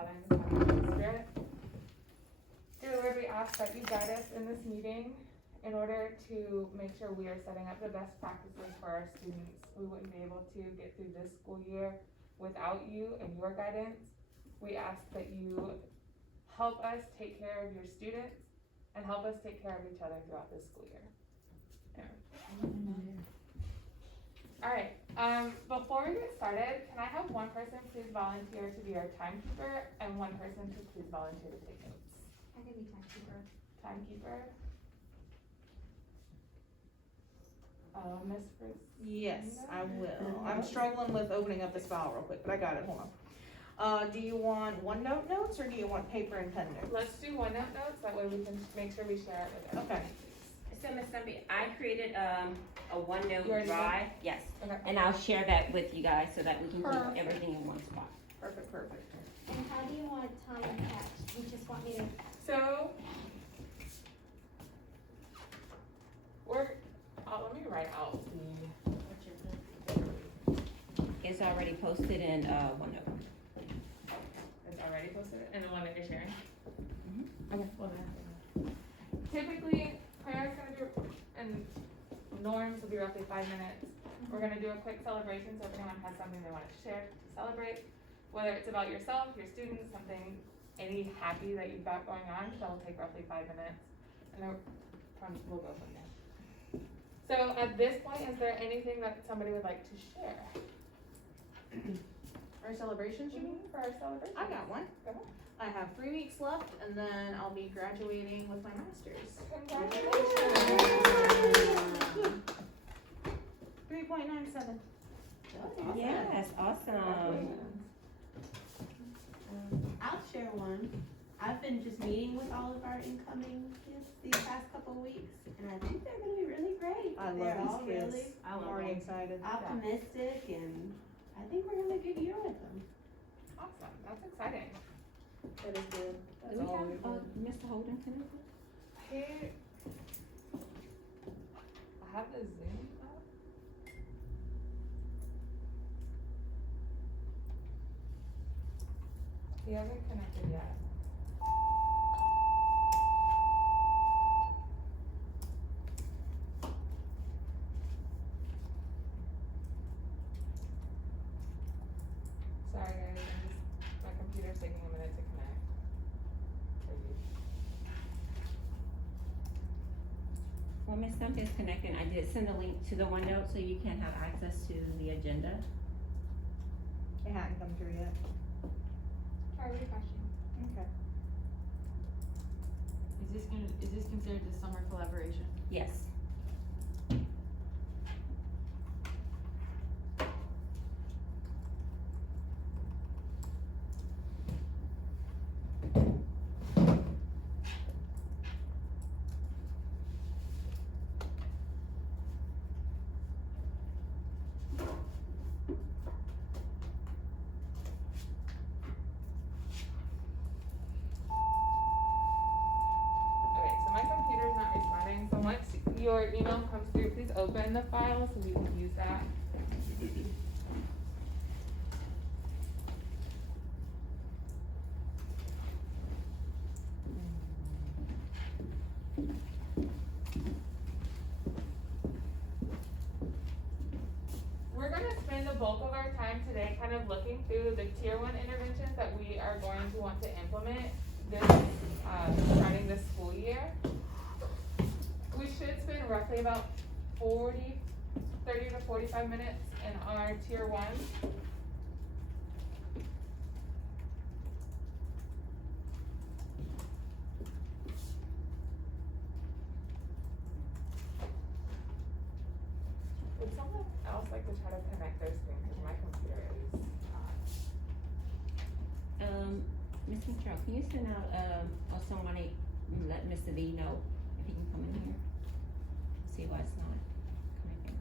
Father, and the Son, and the Holy Spirit. Dear Lord, we ask that you guide us in this meeting in order to make sure we are setting up the best practices for our students. We wouldn't be able to get through this school year without you and your guidance. We ask that you help us take care of your students and help us take care of each other throughout this school year. Amen. All right, before we get started, can I have one person please volunteer to be our timekeeper and one person to please volunteer to take notes? I can be timekeeper. Timekeeper? Miss Chris? Yes, I will. I'm struggling with opening up this file real quick, but I got it, hold on. Do you want OneNote notes or do you want paper and pen notes? Let's do OneNote notes, that way we can make sure we share it with everybody. Okay. So Ms. Stumpy, I created a You OneNote already drive, yes, Okay. and I'll share that with you guys so that we can Perfect. keep everything in one spot. Perfect, perfect. And how do you want time attached? You just want me to, So, let me write out It's already posted in OneNote. it's already posted, and the one that you're sharing? Mhm. Okay, well then. Typically, Claire's gonna do, and norms will be roughly 5 minutes. We're gonna do a quick celebration, so if anyone has something they wanna share to celebrate, whether it's about yourself, your students, something, any happy that you've got going on, that'll take roughly 5 minutes. And then we'll go from there. So at this point, is there anything that somebody would like to share? Our celebrations, you mean? For our celebration? I got one. Go ahead. I have 3 weeks left and then I'll be graduating with my master's. Congratulations. 3.97. Yes, awesome. I'll share one. I've been just meeting with all of our incoming kids these past couple of weeks, and I think they're gonna be really great. I They're all love these kids. really I'm already excited. optimistic, and I think we're gonna have a good year with them. Awesome, that's exciting. It is good. Do That's we all have we've done. Mr. Holden connected? Hey, I have the Zoom up. He hasn't connected yet. Sorry guys, my computer's taking a minute to connect. Crazy. Well, Ms. Stumpy is connecting. I did send a link to the OneNote so you can have access to the agenda. It hadn't come through yet. try refreshing. Okay. Is this considered the summer collaboration? Yes. Okay, so my computer's not responding, so once your email comes through, please open the file so we can use that. We're gonna spend the bulk of our time today kind of looking through the tier 1 interventions that we are going to want to implement this, starting this school year. We should spend roughly about 30 to 45 minutes in our tier 1. Would someone else like to try to connect their screen, because my computer is Ms. Control, can you send out, or somebody, let Mr. V know if he can come in here? See why it's not connecting.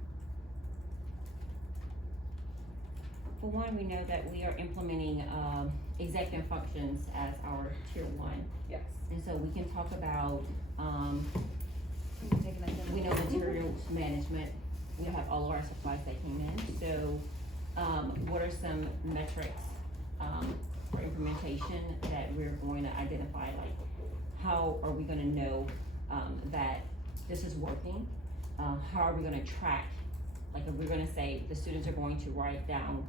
For one, we know that we are implementing, executive functions as our tier 1. yes. And so we can talk about, we know materials management, we have all of our supplies that came in, so, what are some metrics, for implementing implementation that we're going to identify, like, how are we gonna know, that this is working? How are we gonna track, like, if we're gonna say the students are going to write down,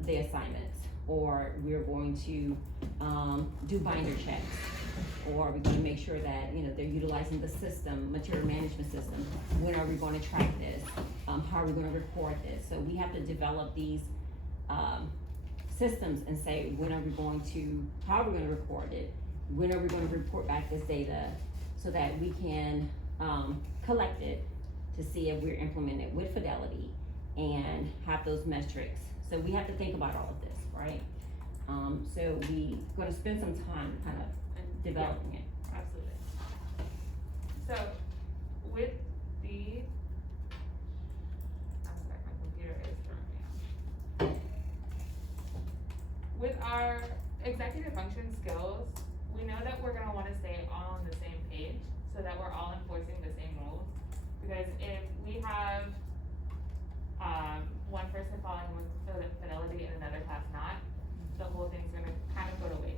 the assignments, or we're going to, do binder checks, or we're gonna make sure that, you know, they're utilizing the system, material management system. When are we gonna track this? How are we gonna record this? So we have to develop these, systems and say, when are we going to, how are we gonna record it? When are we gonna report back this data so that we can, collect it to see if we're implementing it with fidelity and have those metrics. So we have to think about all of this, right? So we gonna spend some time kind of developing it. Absolutely. So, with the, I'm sorry, my computer is throwing me off. With our executive function skills, we know that we're gonna wanna stay all on the same page, so that we're all enforcing the same rules. Because if we have, one person following with fidelity and another class not, the whole thing's gonna kind of go to waste.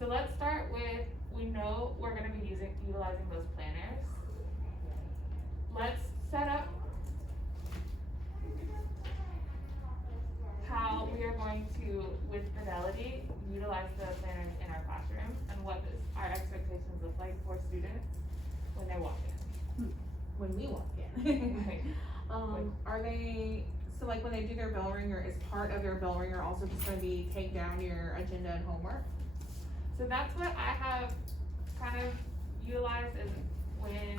So let's start with, we know we're gonna be utilizing those planners. Let's set up how we are going to, with fidelity, utilize the planners in our classroom, and what our expectations look like for students when they walk in. When we walk in. Right. Are they, so like when they do their bell ringer, is part of their bell ringer also just gonna be take down your agenda and homework? So that's what I have kind of utilized is when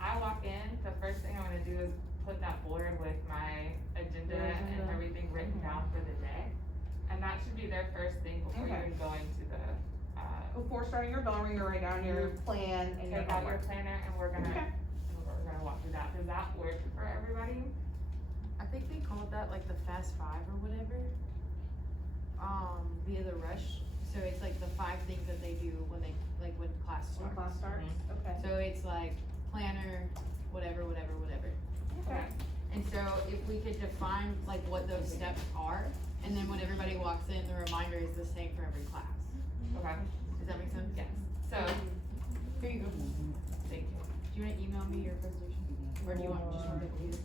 I walk in, the first thing I'm gonna do is put that board with my agenda and everything written down for the day. And that should be their first thing before Okay. even going to the, Before starting your bell ringer, write down your plan and your take out your homework. planner and we're gonna walk through that. Does that work for everybody? I think they called that like the Fast Five or whatever. Via the rush. So it's like the 5 things that they do when they, like when class When starts. class starts, okay. So it's like planner, whatever. Okay. And so if we could define like what those steps are, and then when everybody walks in, the reminder is the same for every class. Okay. Does that make sense? Yes. So, Here you go. thank you. Do you wanna email me your presentation? Or do you want, just want to do it?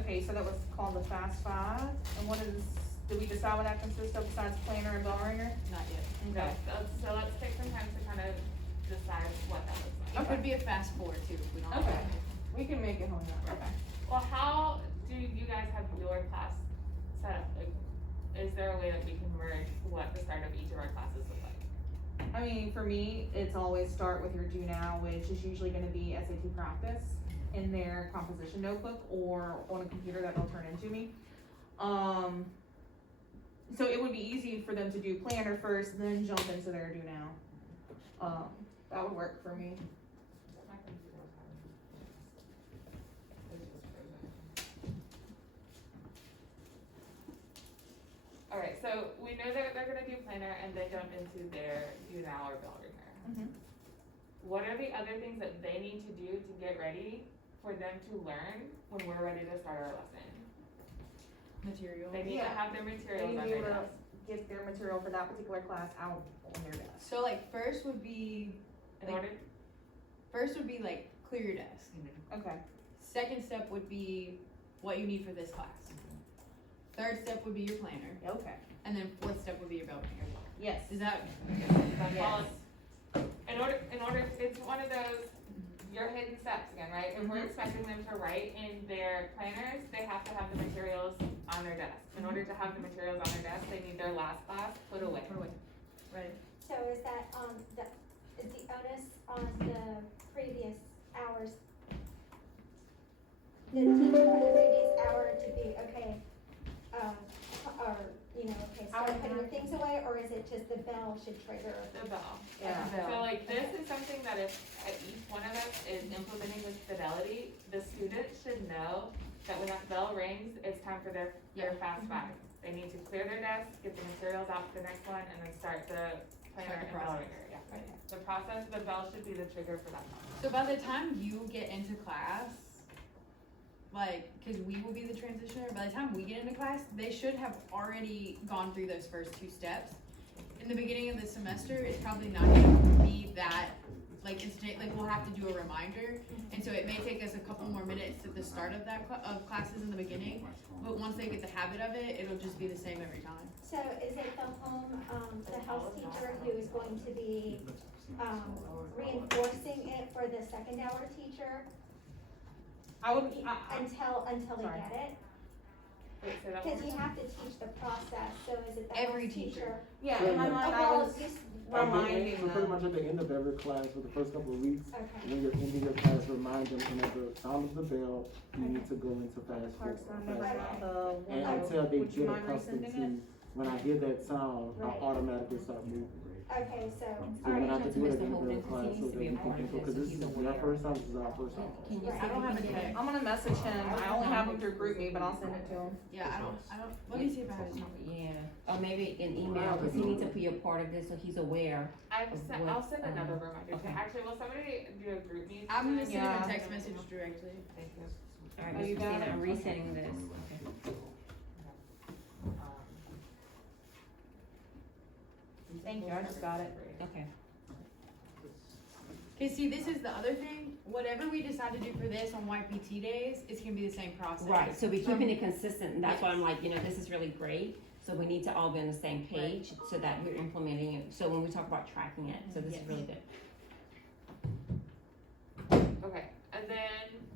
Okay, so that was called the Fast Five, and what is, did we decide what that consists of besides planner and bell ringer? Not yet. No, so let's take some time to kind of decide what that looks like. It could be a Fast Four too, if we don't. Okay. We can make it home now, okay. Well, how do you guys have your class set up? Like, is there a way that we can merge what the start of each of our classes look like? I mean, for me, it's always start with your do now, which is usually gonna be SAT practice in their composition notebook or on a computer that they'll turn into me. So it would be easy for them to do planner first, then jump into their do now. That would work for me. My computer was having- it's just frozen. Alright, so we know that they're gonna do planner and then jump into their do now or bell ringer. Mhm. What are the other things that they need to do to get ready for them to learn when we're ready to start our lesson? Material. They need to Yeah. have their They materials need on to be their able to desk. get their material for that particular class out on their desk. So like first would be like clear your desk. Okay. Second step would be what you need for this class. Third step would be your planner, Okay. and then fourth step would be your bell ringer. Yes. Is that? That's all. Yes. In order, it's one of those, you're hitting steps again, right? If we're expecting them to write in their planners, they have to have the materials on their desk. In order to have the materials on their desk, they need their last class put away. Right. So is that on is the onus on the previous hours? The teacher for the previous hour to be, okay, or, you know, okay, start putting your things away, or is it just the bell should trigger? The bell. Yeah. So like this is something that if each one of us is implementing with fidelity, the student should know that when that bell rings, it's time for their fast five. They need to clear their desk, get the materials out for the next one, and then start the planner and bell ringer. Yeah, right. The process, the bell should be the trigger for that. So by the time you get into class, like, cause we will be the transitioner, by the time we get into class, they should have already gone through those first 2 steps. In the beginning of the semester, it's probably not gonna be that, like, instant, like, we'll have to do a reminder, and so it may take us a couple more minutes at the start of that, of classes in the beginning, but once they get the habit of it, it'll just be the same every time. So is it the health teacher who is going to be, reinforcing it for the second hour teacher I would, until they Sorry. get it? Wait, say that Cause one you more have to teach the process, so is it the Every health teacher? yeah, in my mind, I Oh, well, was just, reminding So pretty them. much at the end of every class for the first couple of weeks, okay, when you're ending your class, remind them, and at the sound of the bell, you need to go into fast Clark's forward. number, Right. the And one, until they would you get mind accustomed resending it? to, when I hear that sound, I Right. automatically start moving. okay, so, So alright, we're gonna have to do it at the end of Mr. the class, Holden, so that we because he can, needs to be a part of because this, this so is he's our aware. first time, this is our first time. Can you Right. see I don't if have you it can yet. I'm gonna message him, I only have him through group me, but I'll send it to him. Yeah, I don't, let me see if I have his number. Yeah, or maybe an email, cause he needs to be a part of this, so he's aware. I'll send another What, reminder. okay. Actually, will somebody do a group meet? I'm gonna send him Yeah. a text message directly. Thank you. Alright, Oh, you Mr. got Christina, it? I'm Okay. resending this, okay. Thank you, I just got it. Okay. Okay, see, this is the other thing, whatever we decide to do for this on YPT days, it's gonna be the same process. Right, so we're keeping it consistent, and that's why I'm like, this is really great, so we need to all be on the same page, so that we're implementing it, so when we talk about tracking it, so this is Yes. really good. Okay, and then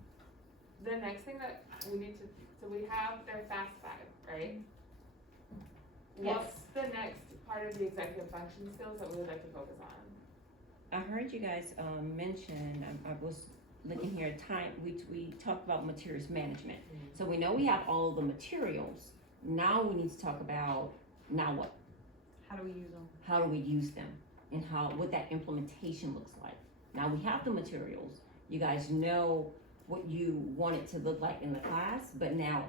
the next thing that we need to, so we have their Fast Five, right? Yes. What's the next part of the executive function skills that we would like to focus on? I heard you guys, mention, I was looking here, we talked about materials management. So we know we have all the materials, now we need to talk about, now what? How do we use them? How do we use them? And what that implementation looks like. Now we have the materials, you guys know what you want it to look like in the class, but now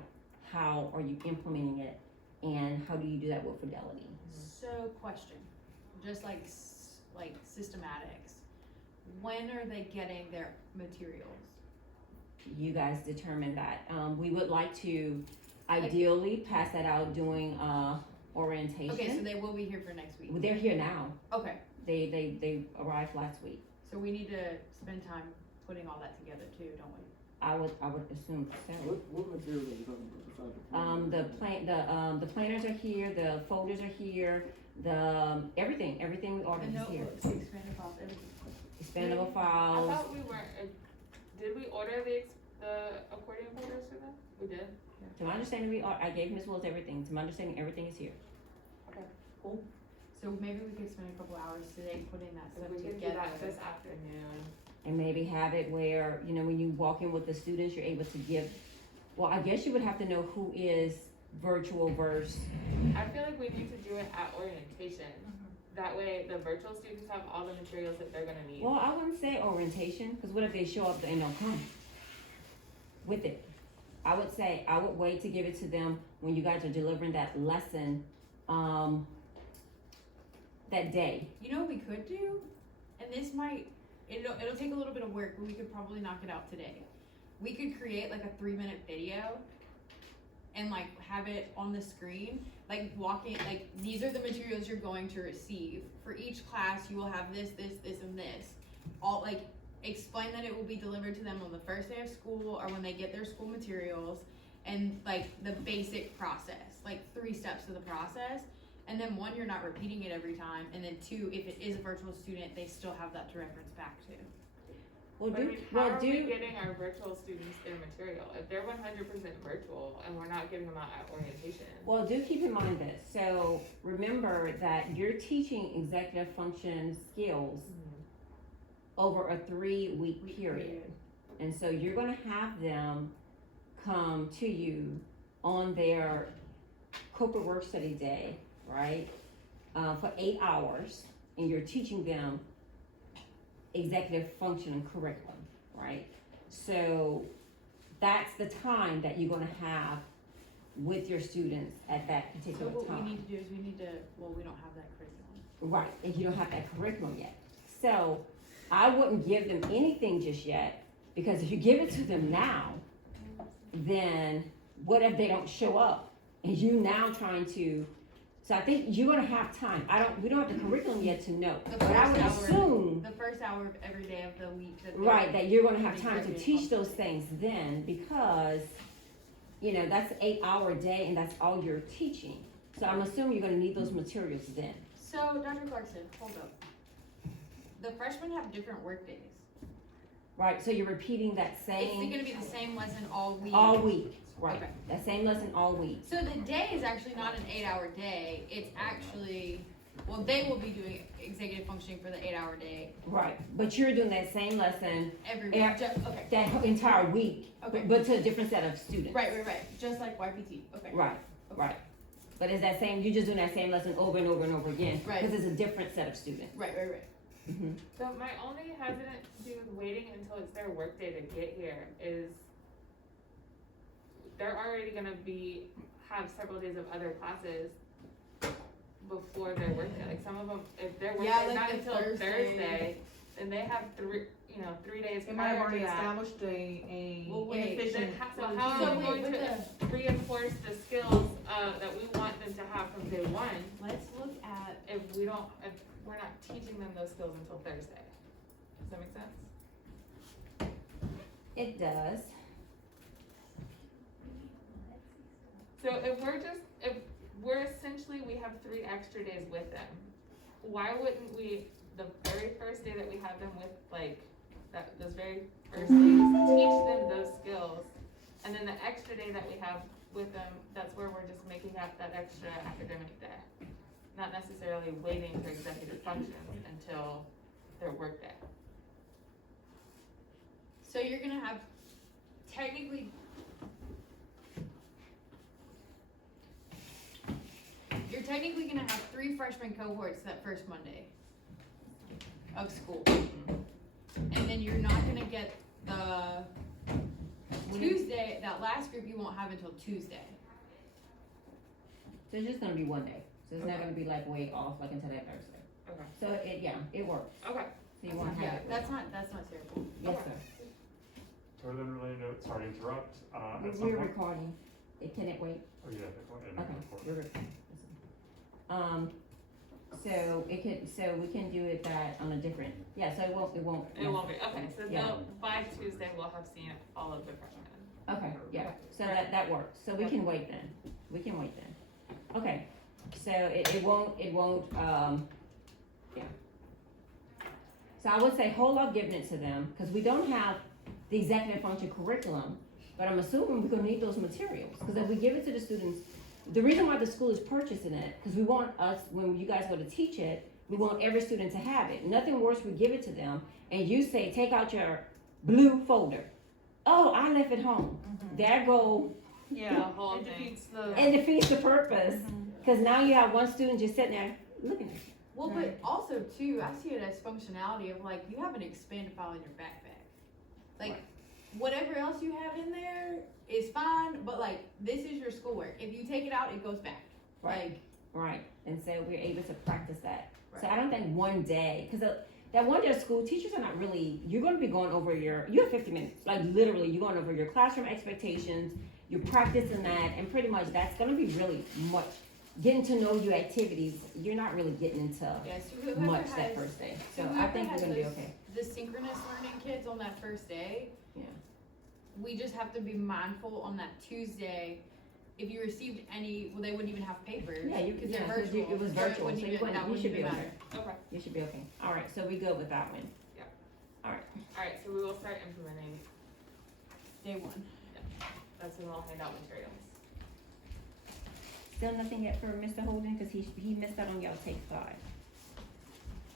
how are you implementing it? And how do you do that with fidelity? So, question, just like systematics, when are they getting their materials? You guys determine that. We would like to ideally pass that out during, orientation. Okay, so they will be here for next week. They're here now. Okay, They arrived last week. so we need to spend time putting all that together too, don't we? I would assume so. What materials are you talking about besides the? The planners are here, the folders are here, everything we ordered is here. notebooks, expanded files, everything. Expandable I files. thought we weren't, did we order the accordion folders for them? We did? To my understanding, I gave Ms. Wills everything. To my understanding, everything is here. So maybe we could spend a couple hours today putting that If stuff we could do together. that this afternoon. And maybe have it where, when you walk in with the students, you're able to give, well, I guess you would have to know who is virtual versus, I feel like we need to do it at orientation. That way, the virtual students have all the materials that they're gonna need. well, I wouldn't say orientation, because what if they show up and don't come with it? I would say, I would wait to give it to them when you guys are delivering that lesson, that day. You know what we could do? And this it'll take a little bit of work, but we could probably knock it out today. We could create like a 3-minute video and like have it on the screen, like walking, like these are the materials you're going to receive. For each class, you will have this, and this. All like explain that it will be delivered to them on the first day of school or when they get their school materials, and like the basic process, like 3 steps of the process. And then 1, you're not repeating it every time, and then 2, if it is a virtual student, they still have that to reference back to. Well, But I do, mean, how well, are we do, getting our virtual students their material? If they're 100% virtual and we're not giving them out at orientation? well, do keep in mind this. So remember that you're teaching executive function skills over a 3-week period. And so you're gonna have them come to you on their corporate work study day, right? For 8 hours, and you're teaching them executive function and curriculum, right? So that's the time that you're gonna have with your students at that So particular what time. we need to do is we don't have that curriculum. Right, and you don't have that curriculum yet. So I wouldn't give them anything just yet, because if you give it to them now, then what if they don't show up? And you now trying to, so I think you're gonna have time. We don't have the curriculum yet to know, The but I would first hour- assume, The first hour of every day of the week that. right, that you're gonna have the time to executive teach function. those things then, because, you know, that's an 8-hour day and that's all you're teaching. So I'm assuming you're gonna need those materials then. So, Dr. Clarkson, hold up. The freshmen have different work days. Right, so you're repeating that It's same, gonna be the same lesson all week. all week, right, Okay. that same lesson all week. So the day is actually not an 8-hour day, it's actually, well, they will be doing executive functioning for the 8-hour day Right, but you're doing that same lesson every week. Yeah. Okay, that entire week, Okay. but to a different set of students. right, just like YPT, okay. Right, right. But it's that same, you're just doing that same lesson over and over and over again, Right. because it's a different set of students. Right. Mhm. So my only hesitancy with waiting until it's their workday to get here is they're already gonna have several days of other classes before their workday. Like some of them, if their workday Yeah, is like not the until Thursday. Thursday, then they have 3 days They might have prior already to that. established a Well, wait, inefficient. So how So are we wait, going with to reinforce the skills, that we want them to have from day one Let's look at, if we're not teaching them those skills until Thursday? Does that make sense? It does. So if we're essentially, we have 3 extra days with them, why wouldn't we, the very first day that we have them with, like, those very first days, teach them those skills, and then the extra day that we have with them, that's where we're just making up that extra academic day, not necessarily waiting for executive functions until their work day. so you're gonna have technically. You're technically gonna have 3 freshman cohorts that first Monday of school. And then you're not gonna get the Tuesday, that last group you won't have until Tuesday. So it's just gonna be one day, so it's not gonna be like way off like until that Thursday. Okay. So it works, Okay. so you won't have Yeah, it. that's not terrible. Yes, Okay. sir. Totally unrelated note, sorry to interrupt, at some We're point. recording, can it wait? Oh, yeah, the point, Okay, record. we're recording. So we can do it that on a different, yeah, so it won't. It won't be, okay, so Yeah. by Tuesday, we'll have seen all of the freshmen. Okay, yeah, so that works, so we can wait then, Okay, so it won't, yeah. So I would say hold off giving it to them, cause we don't have the executive function curriculum, but I'm assuming we're gonna need those materials, cause if we give it to the students, the reason why the school is purchasing it, cause we want us, when you guys go to teach it, we want every student to have it. Nothing worse, we give it to them, and you say, take out your blue folder. Oh, I left it home. There go, Yeah, The whole it thing. defeats the. and defeats the purpose, cause now you have one student just sitting there looking at it. Well, but also too, I see it as functionality of like, you have an expanded file in your backpack. Like, whatever else you have in there is fine, but like, this is your schoolwork. If you take it out, it goes back. Like, Right, and so we're able to practice that. So I don't think one day, cause that one day of school, teachers are not really, you're gonna be going over you have 50 minutes, like literally, you're going over your classroom expectations, you're practicing that, and pretty much that's gonna be really much, getting to know your activities, you're not really getting into yes, whoever much that has, first day. so So I whoever think we're has gonna be those- okay. the synchronous learning kids on that first day. Yeah. We just have to be mindful on that Tuesday, if you received any, well, they wouldn't even have papers. Yeah, you, Cause yeah, they're 'cause you- virtual. it was so virtual, wouldn't so you even- wouldn't, that you wouldn't should be even okay. matter. Okay, You should be okay. Alright, so we good with that one. alright, so we will start implementing, Day 1. that's when we'll hand out materials. Still nothing yet for Mr. Holden, cause he missed out on y'all take 5.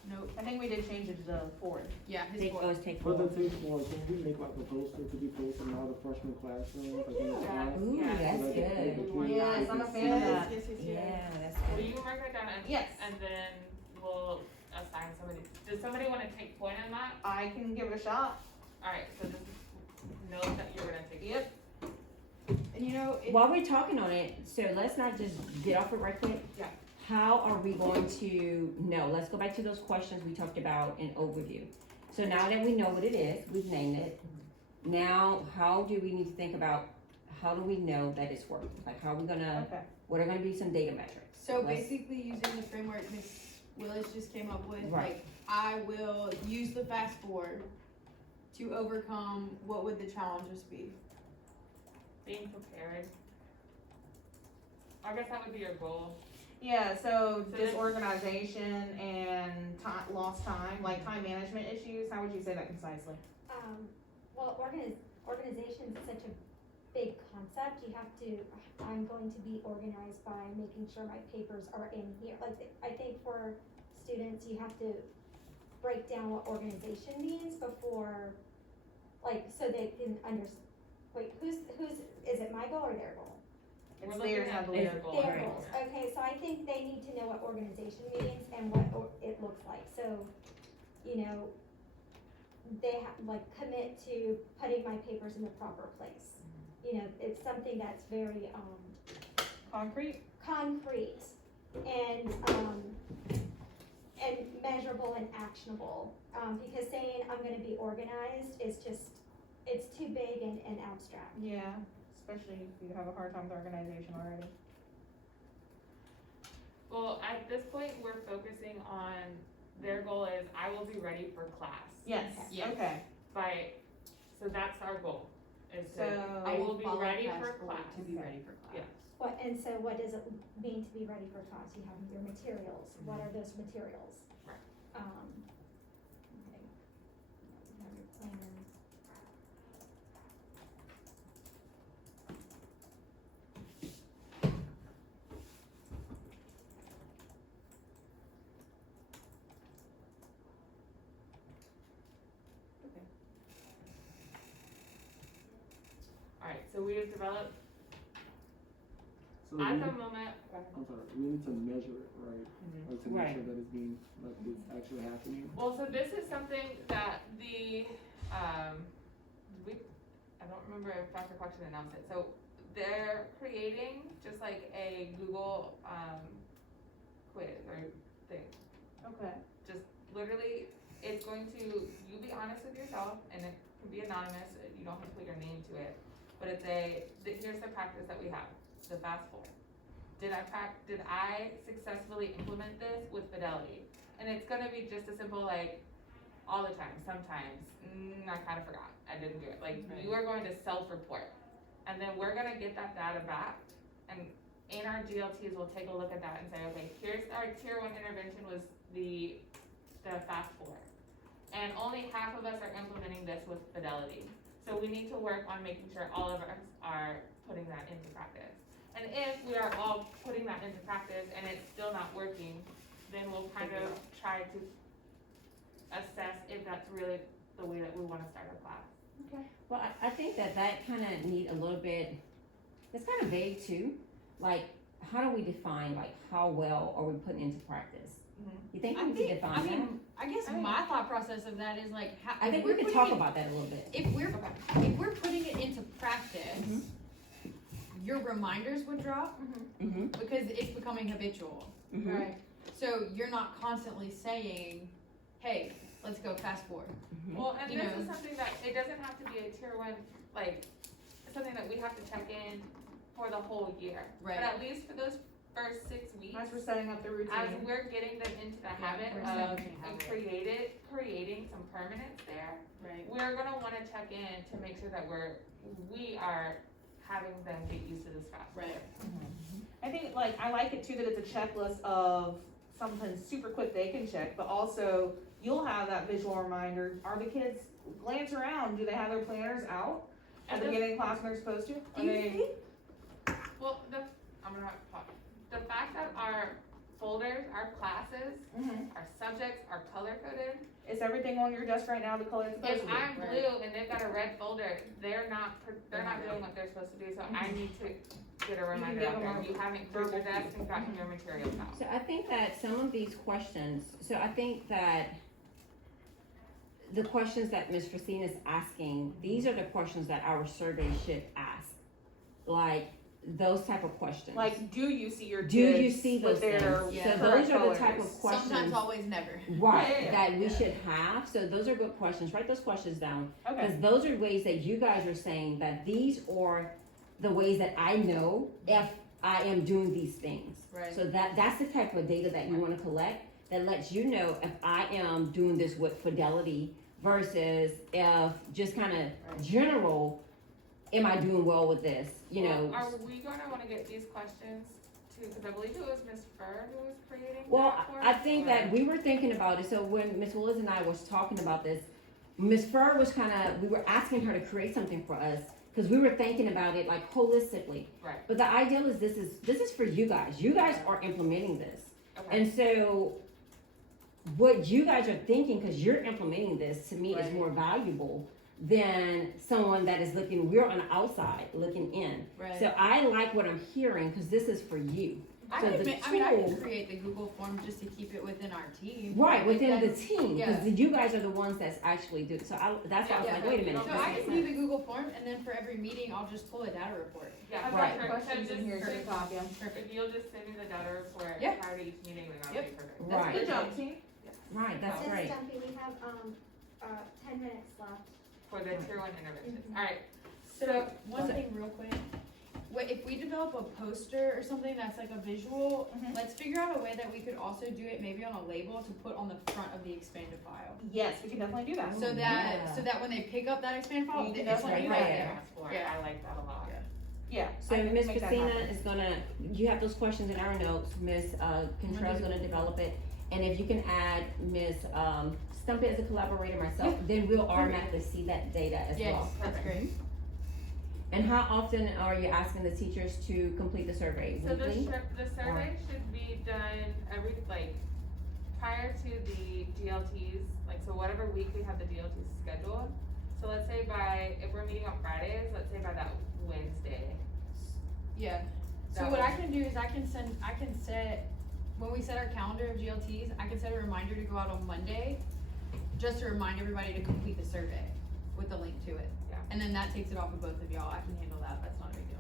Nope, I think we did change it to the 4th. yeah, his Take, board. oh, it's take For 4. the take one, can we make like a poster to be posted in all the freshman classrooms? Like in the class? Ooh, Yeah. that's So that good. the kids Yes, I'm a can fan of see that. Yeah, that's Will good. you mark that down and, Yes. and then we'll assign somebody, does somebody wanna take point on that? I can give it a shot. Alright, so just note that you're gonna take it. And you know, it, While we're talking on it, so let's not just get off it right quick. Yeah. How are we going to know? Let's go back to those questions we talked about in overview. So now that we know what it is, we've named it. Now, how do we need to think about how do we know that it's working? Like, how are we gonna, Okay. what are gonna be some data metrics? So Let's- basically using the framework Ms. Willis just came up with, Right. like, I will use the fast forward to overcome, what would the challenges be? Being prepared. I guess that would be your goal. Yeah, so So then- disorganization and lost time, like time management issues, how would you say that concisely? Well, organization is such a big concept, you have to, I'm going to be organized by making sure my papers are in here. Like, I think for students, you have to break down what organization means before, like, so they can wait, who's, is it my goal or their goal? We're It's looking theirs, I at believe. their goal. Their Right. goals, okay, so I think they need to know what organization means and what it looks like, so, you know, they commit to putting my papers in the proper place. You know, it's something that's very, Concrete? concrete and measurable and actionable, because saying I'm gonna be organized is just, it's too big and abstract. Yeah, especially if you have a hard time with organization already. Well, at this point, we're focusing on, their goal is, I will be ready for class. Yes, Yes. okay, So that's our goal, is so. to, I will be follow ready fast for forward class. To be ready for class. Yeah. What does it mean to be ready for class? You have your materials, what are those materials? Right. Okay. You have your plans. Alright, so we have developed, So at we, the moment, I'm sorry, we need to measure it, right? Like to make Right. sure that it's being, like it's actually happening. well, so this is something that I don't remember if Dr. Question announced it, so they're creating just like a Google, quiz or thing. Okay. Just literally, it's going to, you be honest with yourself, and it can be anonymous, you don't have to put your name to it, but it's here's the practice that we have, the fast forward. Did I successfully implement this with fidelity? And it's gonna be just a simple like, all the time, sometimes, I kinda forgot, I didn't do it, like, you are going to self-report. And then we're gonna get that data back, and in our GLTs, we'll take a look at that and say, okay, here's our tier 1 intervention was the fast forward. And only half of us are implementing this with fidelity. So we need to work on making sure all of us are putting that into practice. And if we are all putting that into practice and it's still not working, then we'll kind of try to assess if that's really the way that we wanna start our class. Well, I think that kinda need a little bit, it's kinda vague too. Like, how do we define, like, how well are we putting into practice? You think we need to define that? I guess my thought process of that is like, how. I think we could talk about that a little bit. If we're putting it into practice, your reminders would drop Mm-hmm, because it's becoming habitual, mm-hmm. right? So you're not constantly saying, hey, let's go fast forward. Well, and You this know. is something that, it doesn't have to be a tier 1, like, something that we have to check in for the whole year. Right. But at least for those first 6 weeks, As we're setting up the as routine. we're getting them into the habit we're of setting a and habit. creating some permanence there, Right. we're gonna wanna check in to make sure that we are having them get used to this fast forward. Right. I think, like, I like it too that it's a checklist of something super quick they can check, but also you'll have that visual reminder. Are the kids, glance around, do they have their planners out at the And beginning of class when they're supposed to? Are Do you they? think? Well, I'm gonna pause. The fact that our folders, our classes, Mhm. our subjects are color coded. Is everything on your desk right now the color it's supposed If to be? I'm Right. blue and they've got a red folder, they're not doing what they're supposed to do, so I need to get a reminder give out them there. a You haven't cleared your verbal desk and gotten your materials out. So I think that some of these questions, I think that the questions that Ms. Christine is asking, these are the questions that our survey should ask. Like, those type of questions. Like, do you see your Do you kids see those with their things? Yeah. So those are the correct type colors? of questions. Sometimes, always, never. Right, Yeah. that we should have, so those are good questions, write those questions down. Okay. Because those are ways that you guys are saying that these are the ways that I know if I am doing these things. Right. So that's the type of data that you wanna collect, that lets you know if I am doing this with fidelity versus if just kinda general, am I doing well with this, you know? Are we gonna wanna get these questions too, cause I believe it was Ms. Fur who was creating Well, that for us? I think that we were thinking about it, so when Ms. Willis and I was talking about this, Ms. Fur was kinda, we were asking her to create something for us, cause we were thinking about it like holistically. Right. But the ideal is this is for you guys. You guys are implementing this. Okay, And so what you guys are thinking, cause you're implementing this, to me is Right. more valuable than someone that is looking, we're on the outside looking in. Right. So I like what I'm hearing, cause this is for you. I So could the I tool- could create the Google form just to keep it within our team. Right, Like within the that's- team, yeah. cause you guys are the ones that's actually do, so that's why I was Yeah, like, wait a minute. So this I makes can do sense. the Google form, and then for every meeting, I'll just pull a data report. yeah. I've Right. got questions in here, Perfect. so copy 'em. If you'll just send me the data report Yeah. prior to each meeting, then that'll Yep. be perfect. Right. Good job, team. Right, that's Ms. great. Stumpy, we have, 10 minutes left. For the tier one interventions, Mhm. alright, So, one thing real quick, if we develop a poster or something that's like a visual, Mhm. let's figure out a way that we could also do it maybe on a label to put on the front of the expanded file. Yes, we can definitely do that. So Ooh, that, yeah. so that when they pick up that expanded file, You can it's definitely right do there. that. ask for it, Yeah. I like that a lot. Yeah. Yeah. So I can Miss make that Christina happen. is gonna, you have those questions in our notes, Miss Contrell's gonna develop it. And if you can add Miss Stumpy as a collaborator myself, then we'll automatically see that data as Yes, well. that's great. And how often are you asking the teachers to complete the survey? So the Weekly? the survey should be done every, like, prior to the GLTs, like, so whatever week we have the GLTs scheduled. So let's say if we're meeting on Fridays, let's say by that Wednesday. Yeah, so That what I was- can do is I can set, when we set our calendar of GLTs, I can set a reminder to go out on Monday, just to remind everybody to complete the survey with the link to it. Yeah. And then that takes it off of both of y'all, I can handle that, that's not a big deal.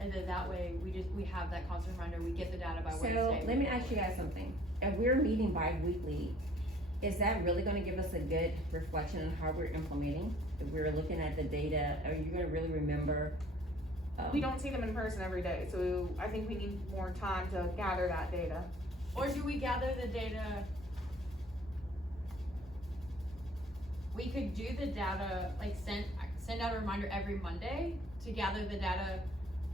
And then that way, we have that constant reminder, we get the data by Wednesday. So let me ask you guys something. If we're meeting bi-weekly, is that really gonna give us a good reflection on how we're implementing? If we're looking at the data, are you gonna really remember? We don't see them in person every day, so I think we need more time to gather that data. Or do we gather the data? We could do the data, like send out a reminder every Monday to gather the data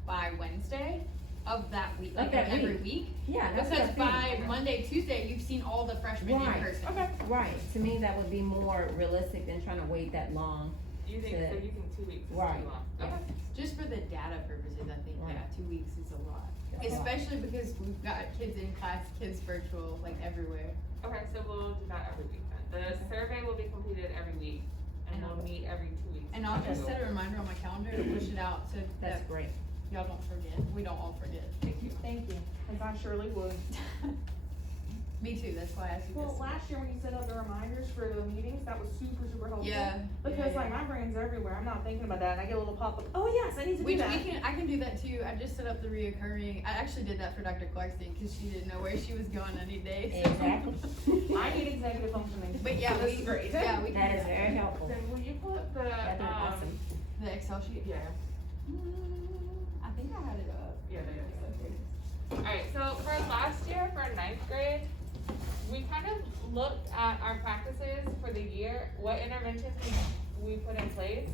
by Wednesday of that week, Of like that every week. Yeah, that's what I Because think. by Monday, Tuesday, you've seen all the freshmen in Right. person. Okay. Right, to me, that would be more realistic than trying to wait that long. You think, So- so you think 2 weeks is too Right. long? Yeah. Okay. Just for the data purposes, I think, Right. yeah, 2 weeks is a lot. That's a lot. Especially because we've got kids in class, kids virtual, like everywhere. Okay, so we'll do that every week then. The survey will be completed every week, and And we'll meet every 2 weeks. And I'll just set a reminder on my calendar to push it out so that That's great. y'all don't forget, we don't all forget. Thank you. Thank you. Cause I surely would. Me too, that's why I asked you Well, this. last year when you set up the reminders for the meetings, that was super helpful. Yeah. Because yeah, like my brain's everywhere, I'm not thinking about that, and I get a little pop up, oh yes, I need to do Which that. I can do that too, I just set up the reoccurring, I actually did that for Dr. Clarkson, cause she didn't know where she was going any day, so. Exactly. I need executive functioning. But yeah, This is we, great. yeah, we can That do is very helpful. Then will you pull up the, That's awesome. The Excel sheet? yeah, I think I had it up. yeah, there it is. Alright, so for last year, for 9th grade, we kind of looked at our practices for the year, what interventions we put in place,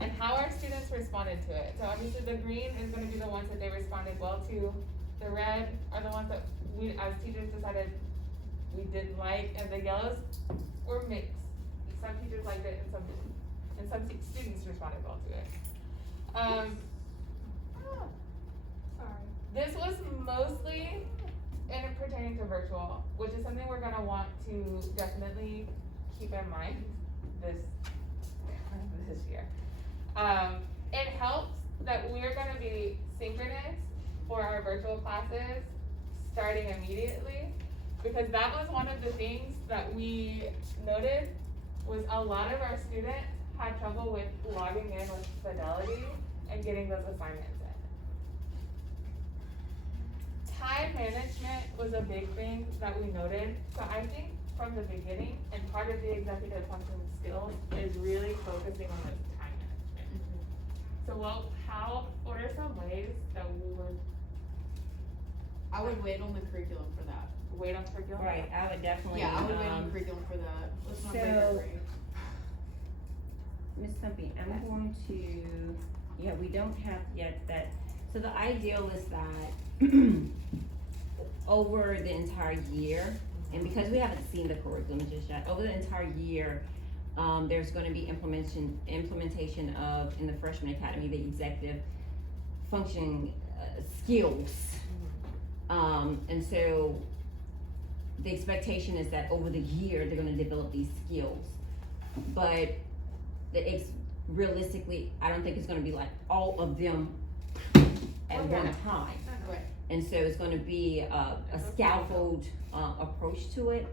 and how our students responded to it. So obviously the green is gonna be the ones that they responded well to. The red are the ones that we, as teachers, decided we didn't like, and the yellows were mixed. Some teachers liked it, and some students responded well to it. Sorry. This was mostly in pertaining to virtual, which is something we're gonna want to definitely keep in mind this year. It helps that we're gonna be synchronous for our virtual classes starting immediately, because that was one of the things that we noted was a lot of our students had trouble with logging in with Fidelity and getting those assignments in. Time management was a big thing that we noted, so I think from the beginning, and part of the executive function skills is really focusing on this time management. So what are some ways that we would I would wait on the curriculum for that. wait on curriculum? Right, I would definitely, Yeah, I would wait on the curriculum for that. Let's not make so- her great. Ms. Stumpy, I'm going to, yeah, we don't have yet that, so the ideal is that over the entire year, and because we haven't seen the curriculum just yet, over the entire year, there's gonna be implementation of, in the freshman academy, the executive functioning skills. And so the expectation is that over the year, they're gonna develop these skills. But realistically, I don't think it's gonna be like all of them at Okay. one time. Right. And so it's gonna be a scaffold, approach to it.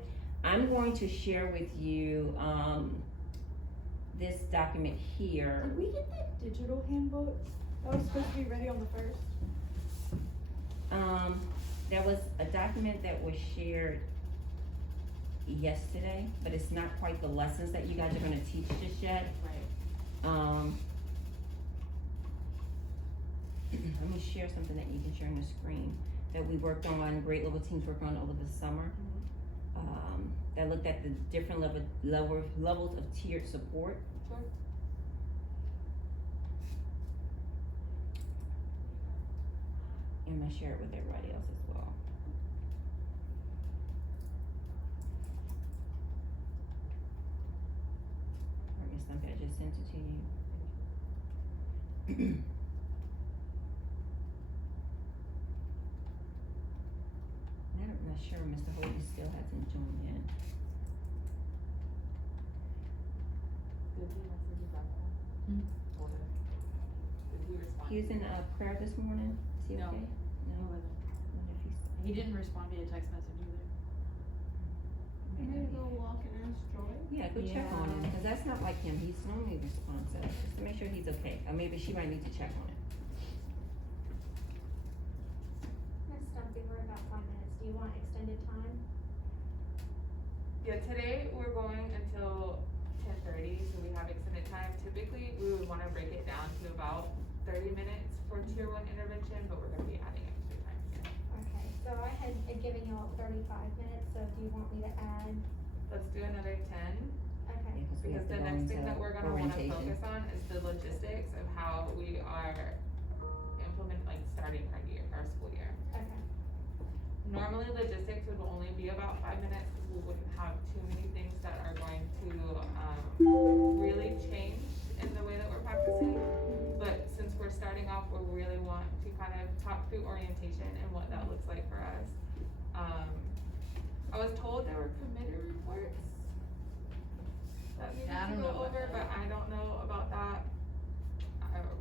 I'm going to share with you, this document here. Did we get that digital handbook? That was supposed to be ready on the 1st. There was a document that was shared yesterday, but it's not quite the lessons that you guys are gonna teach just yet. Right. Let me share something that you can share on the screen that we worked on, grade level teams worked on over the summer. That looked at the different levels of tiered support. Sure. And I share it with everybody else as well. Alright, Ms. Stumpy, I just sent it to you. I'm not sure Mr. Holden still hasn't joined in. Did he message you back? Or did he respond? He was in prayer this morning, is he No. okay? No. I wonder if he's- He didn't respond via text message either. Maybe go walk and ask Joy. Yeah, go check on him, Yeah. cause that's not like him, he's normally responsive, just to make sure he's okay, or maybe she might need to check on it. Ms. Stumpy, we're about 5 minutes. Do you want extended time? Yeah, today we're going until 10:30, so we have extended time. Typically, we would wanna break it down to about 30 minutes for tier 1 intervention, but we're gonna be adding extra time here. Okay, so I had given you all 35 minutes, so do you want me to add? Let's do another 10, Okay, Yeah, 'cause we because have to the go next thing into that we're gonna wanna orientation. focus on is the logistics of how we are starting our school year. okay. Normally logistics would only be about 5 minutes, because we wouldn't have too many things that are going to, really change in the way that we're practicing. But since we're starting off, we really want to kind of talk through orientation and what that looks like for us. I was told there were committee reports that we need Yeah, I to don't go know about over, that. but I don't know about that,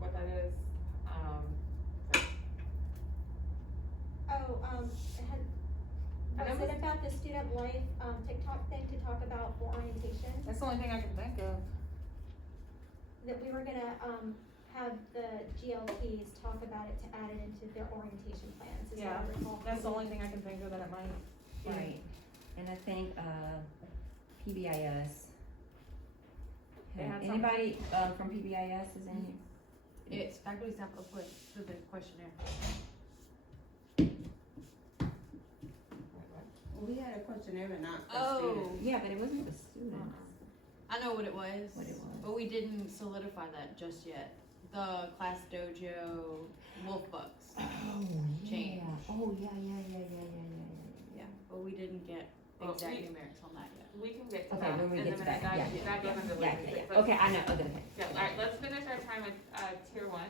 what that is. Was it about the student life, TikTok thing to talk about for orientation? That's the only thing I can think of. That we were gonna, have the GLTs talk about it to add it into their orientation plans, is what I Yeah, recall. that's the only thing I can think of that it might. Right, and I think, PBIS. They had Anybody, from PBIS is in here? It's faculty staff upload to the questionnaire. Well, we had a questionnaire, but not for Oh. students. Yeah, but it wasn't the students. I know what it was. What it was. But we didn't solidify that just yet. The Class Dojo Wolf Bucks. Oh, Change. Oh, yeah. Yeah, but we didn't get Well, exact we- numerics on that yet. We can get to Okay, that when we in get a to minute, that, yeah, that goes into Yeah, logistics. okay, I know, okay. Yeah, alright, let's finish our time with, tier 1.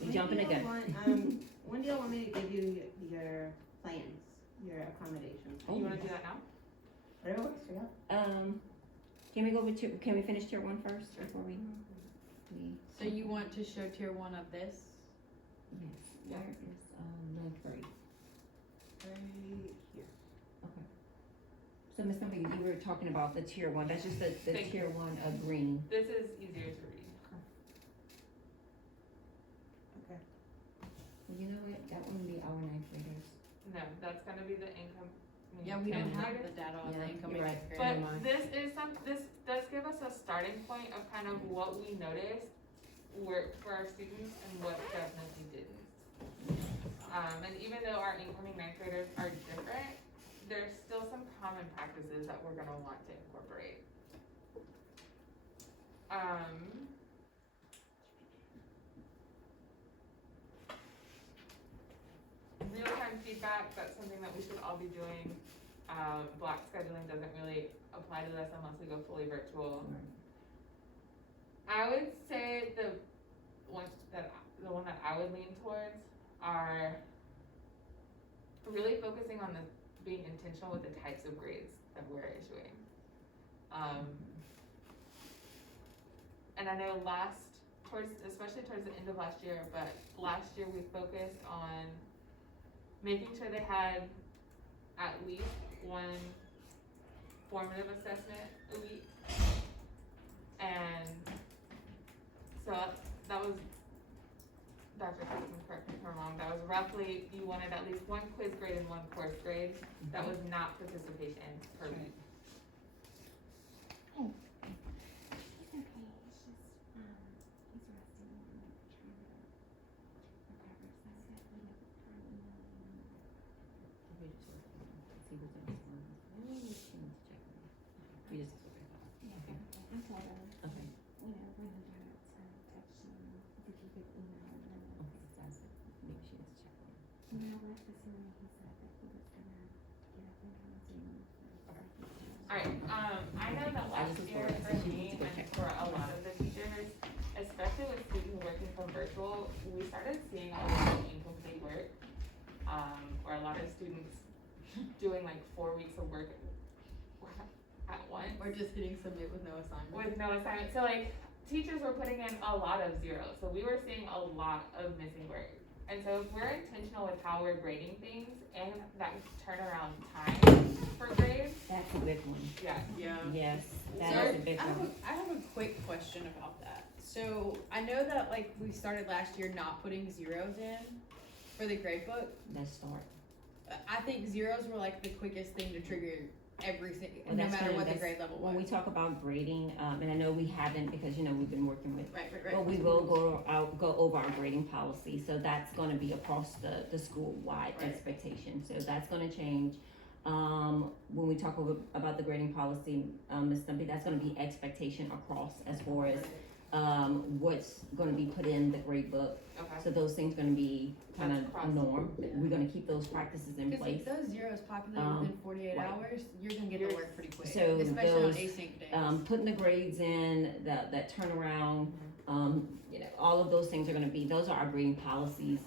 We jumping the gun. When do you want me to give you your plans, your accommodations? You wanna do that now? Whatever works for you. Can we go over to, can we finish tier 1 first before we? So you want to show tier 1 of this? Yes, where is, ninth grade? Right here. So Ms. Stumpy, you were talking about the tier 1, that's just the Thank tier 1 of green. This is easier to read. You know what, that wouldn't be our ninth graders. No, that's gonna be the income, Yeah, we don't have kindergarten. the data on Yeah, the incoming you're right. sixth But grade. this does give us a starting point of kind of what we noticed worked for our students and what definitely didn't. And even though our incoming ninth graders are different, there's still some common practices that we're gonna want to incorporate. Real-time feedback, that's something that we should all be doing. Block scheduling doesn't really apply to this unless we go fully virtual. I would say the one that I would lean towards are really focusing on being intentional with the types of grades that we're issuing. And I know especially towards the end of last year, but last year we focused on making sure they had at least one formative assessment a week. And so that was, Dr. Hudson, correct me if I'm wrong, that was roughly, you wanted at least one quiz grade and one course grade. That was not participation per week. Alright, I know that last year for me and for a lot of the teachers, especially with students working from virtual, we started seeing a lot of incomplete work. Or a lot of students doing like 4 weeks of work at once. Or just hitting submit with no assignment. With no assignment, so like, teachers were putting in a lot of zeros, so we were seeing a lot of missing work. And so if we're intentional with how we're grading things and that turnaround time for grades, That's a big one. yeah. Yeah. Yes, So that is a big one. I have a quick question about that. So I know that like we started last year not putting zeros in for the grade book. Let's start. I think zeros were like the quickest thing to trigger everything, And no that's matter funny, what the that's- grade level was. When we talk about grading, and I know we haven't because, we've been working with, Right. but we will go over our grading policy, so that's gonna be across the school-wide Right. expectation, so that's gonna change. When we talk about the grading policy, Ms. Stumpy, that's gonna be expectation across as far as, what's gonna be put in the grade book. Okay. So those things gonna be kind That's of across a the norm, board. we're gonna keep those practices in Because place. if those zeros populate within 48 right. hours, you're gonna get the work pretty quick, So especially those, on async days. Putting the grades in, that turnaround, all of those things are gonna be, those are our grading policies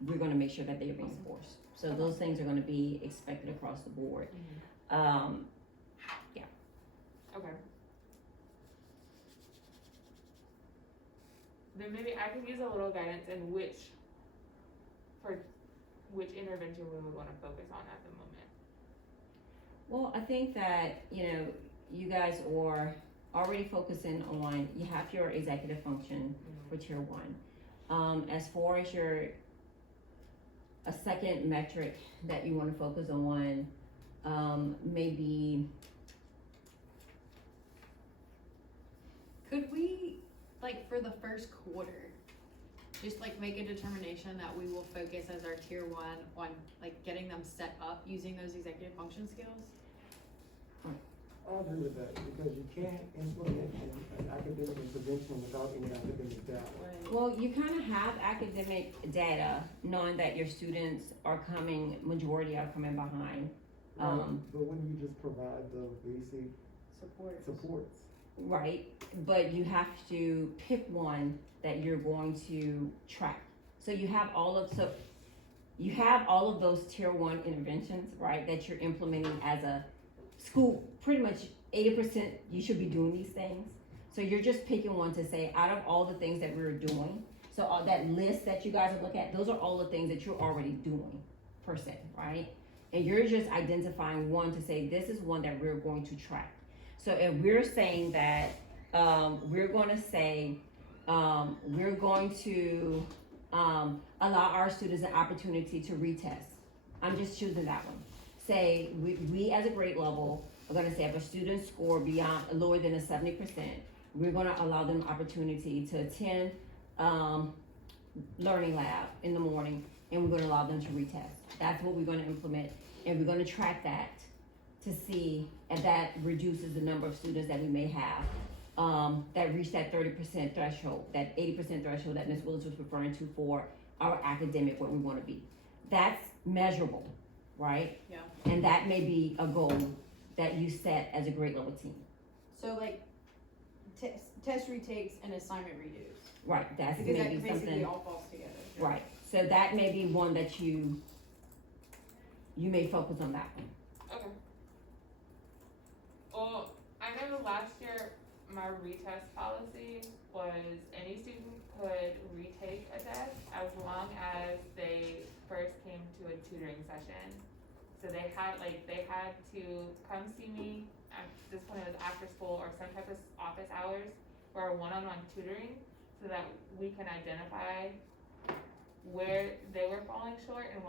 we're gonna make sure that they're being enforced. So those things are gonna be expected across the board. Okay. Then maybe I can use a little guidance in which intervention we would wanna focus on at the moment. Well, I think that, you guys are already focusing on, you have your executive function for tier 1. As far as a second metric that you wanna focus on, maybe, Could we, like, for the first quarter, just like make a determination that we will focus as our tier 1 on like getting them set up using those executive function skills? I agree with that, because you can't implement an academic intervention without any academic data. well, you kinda have academic data, knowing that your students majority are coming behind. But wouldn't you just provide the basic supports? Right, but you have to pick one that you're going to track. So you have all of those tier 1 interventions, right, that you're implementing as a school. Pretty much 80% you should be doing these things. So you're just picking one to say, out of all the things that we're doing, so all that list that you guys are looking at, those are all the things that you're already doing, per se, right? And you're just identifying one to say, this is one that we're going to track. So if we're saying that, we're going to say, we're going to allow our students an opportunity to retest, I'm just choosing that one. Say, we as a grade level are gonna say if a student score beyond, lower than a 70%, we're gonna allow them opportunity to attend, learning lab in the morning, and we're gonna allow them to retest. That's what we're gonna implement, and we're gonna track that to see if that reduces the number of students that we may have, that reach that 30% threshold, that 80% threshold that Ms. Willis was referring to for our academic, where we wanna be. That's measurable, right? Yeah. And that may be a goal that you set as a grade level team. So like, test retakes and assignment redos, Right, that's because that maybe basically something, all falls together. right, so that may be one that you may focus on that one. Okay. Well, I know last year, my retest policy was any student could retake a test as long as they first came to a tutoring session. So they had to come see me, at this point it was after school or some type of office hours for a one-on-one tutoring, so that we can identify where they were falling short, and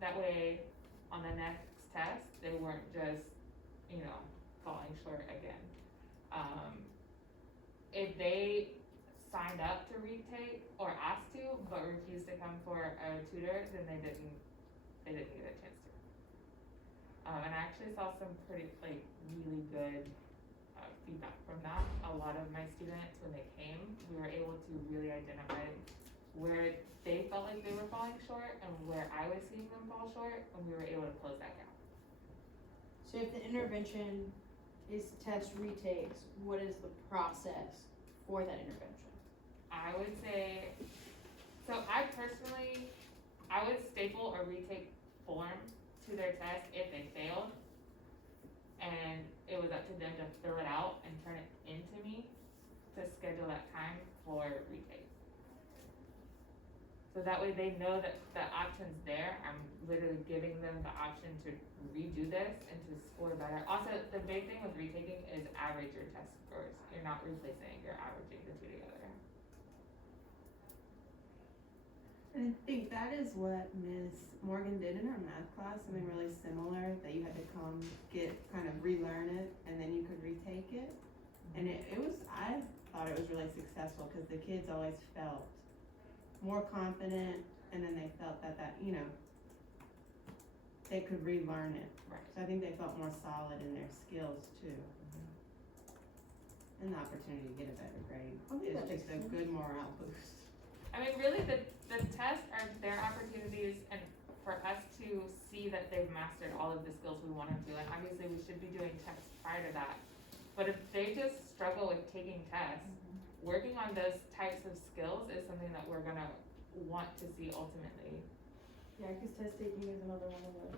that way, on the next test, they weren't just, falling short again. If they signed up to retake or asked to, but refused to come for a tutor, then they didn't get a chance to. And I actually saw some pretty, really good, feedback from that. A lot of my students, when they came, we were able to really identify where they felt like they were falling short and where I was seeing them fall short, and we were able to close that gap. So if the intervention is test retakes, what is the process for that intervention? I would say, so I personally, I would staple a retake form to their test if they failed, and it was up to them to fill it out and turn it into me to schedule that time for retake. So that way they know that the option's there. I'm literally giving them the option to redo this and to score better. Also, the big thing with retaking is average your test scores. You're not replacing, you're averaging the two together. And I think that is what Ms. Morgan did in her math class, something really similar, that you had to come kind of relearn it, and then you could retake it. And I thought it was really successful, because the kids always felt more confident, and then they felt that they could relearn it. Right. So I think they felt more solid in their skills too. And the opportunity to get a better grade is just a good morale boost. I mean, really, the tests are their opportunities and for us to see that they've mastered all of the skills we want them to. And obviously, we should be doing tests prior to that. But if they just struggle with taking tests, working on those types of skills is something that we're gonna want to see ultimately. Yeah, because test taking is another one of the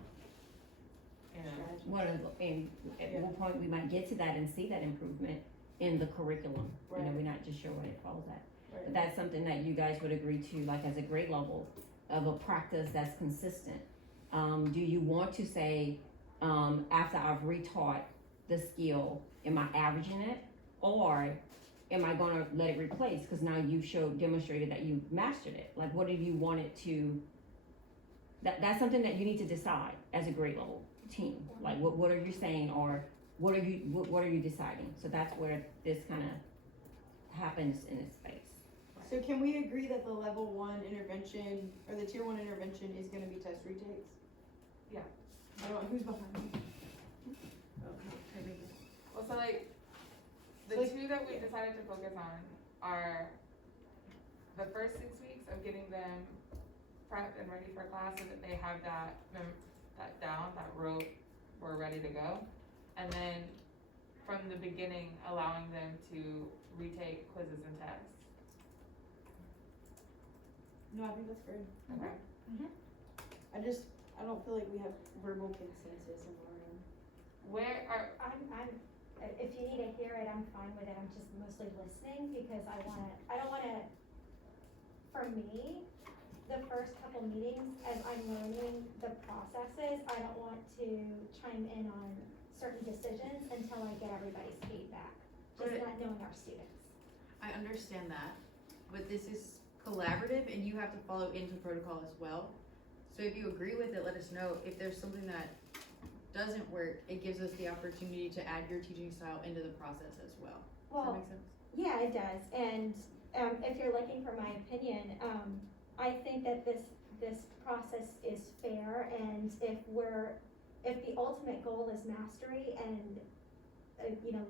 strategies. At one point, we might get to that and see that improvement in the curriculum. Right. We're not just sure where it falls at. Right. But that's something that you guys would agree to, like as a grade level of a practice that's consistent. Do you want to say, after I've retaught the skill, am I averaging it? Or am I gonna let it replace? Cause now you've demonstrated that you mastered it. Like, what do you want it to, that's something that you need to decide as a grade level team. Like, what are you saying, or what are you deciding? So that's where this kinda happens in this space. So can we agree that the level 1 intervention, or the tier 1 intervention is gonna be test retakes? Yeah. Who's behind me? Well, so the So, two that we decided to focus on are the first 6 weeks of getting them prepped and ready for class, so that they have that down, that rote, we're ready to go. And then from the beginning, allowing them to retake quizzes and tests. No, I think that's great. Okay. I don't feel like we have verbal consensus in our room. Where are, If you need to hear it, I'm fine with it. I'm just mostly listening, because I don't wanna, for me, the first couple meetings, as I'm learning the processes, I don't want to chime in on certain decisions until I get everybody's feedback, just Right. not knowing our students. I understand that, but this is collaborative and you have to follow into protocol as well. So if you agree with it, let us know. If there's something that doesn't work, it gives us the opportunity to add your teaching style into the process as well. Does that Well, make sense? yeah, it does, and, if you're looking for my opinion, I think that this process is fair, and if the ultimate goal is mastery and,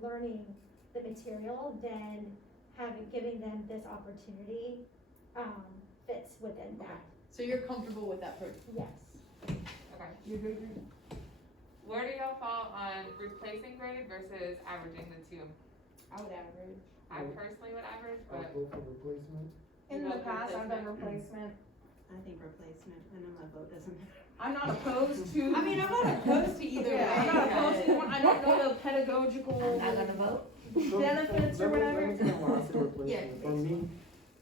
learning the material, then giving them this opportunity, fits within that, So you're comfortable with that approach? yes. Okay. Where do y'all fall on replacing graded versus averaging the two? I would average. I personally would average, I'll but go for replacement. In You the vote past, I've done replacement? replacement. I think replacement, I know my vote doesn't matter. I'm not opposed to. I mean, I'm not opposed to either Yeah, I'm way, not opposed to but- one, I don't know the pedagogical I'm not gonna vote. benefits or Let me whatever. tell you why I say Yeah, replacement. For me,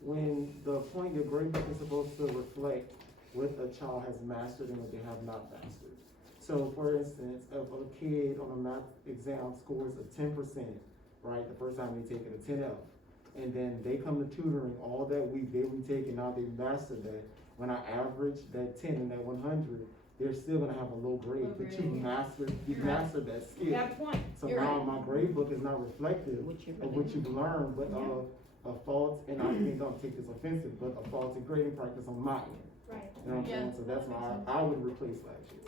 when the point your grade book is supposed to reflect what a child has mastered and what they have not mastered. So for instance, if a kid on a math exam scores a 10%, right, the first time they take it, a 10F, and then they come to tutoring all that week, they retake, and now they mastered that. When I average that 10 and that 100, they're still gonna have a low grade, Low but grade. you've mastered You're right. that skill. You have a point. So You're now right. my grade book is not reflective What you of what you've learned, but Yeah. of faults, and I think, don't take this offensive, but a faulty grading practice on my end. Right. You know what I'm Yeah, saying? So that's that why makes I would replace last year.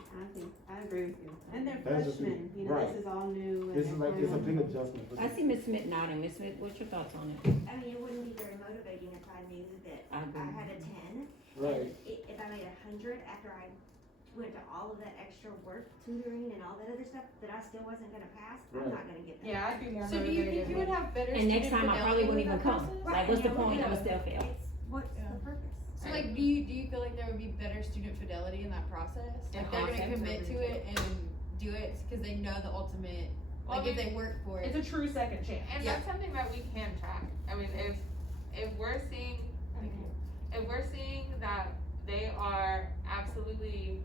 I agree with you. And they're That's just me. freshmen, this Right. is all new and This is like, it's a big everyone- adjustment for I them. see Ms. Smith nodding. Ms. Smith, what's your thoughts on it? I mean, it wouldn't be very motivating if I knew that I agree. I had a 10. Right. If I made 100 after I went to all of that extra work, tutoring and all that other stuff, that I still wasn't gonna pass, I'm Right. not gonna get that. Yeah, I'd be more So do you think you would have better And next student time I probably fidelity wouldn't even with that come. process? Like, what's the Yeah, point? I would yeah. still fail. It's, what's Yeah. the purpose? So like, do you feel like there would be better student fidelity in that process? And Like they're gonna concepts commit to everything. it and do it because they know the ultimate, Well, like if they work for it. It's a true second chance. and Yeah. that's something that we can track. I mean, if we're seeing, if we're seeing that they are absolutely,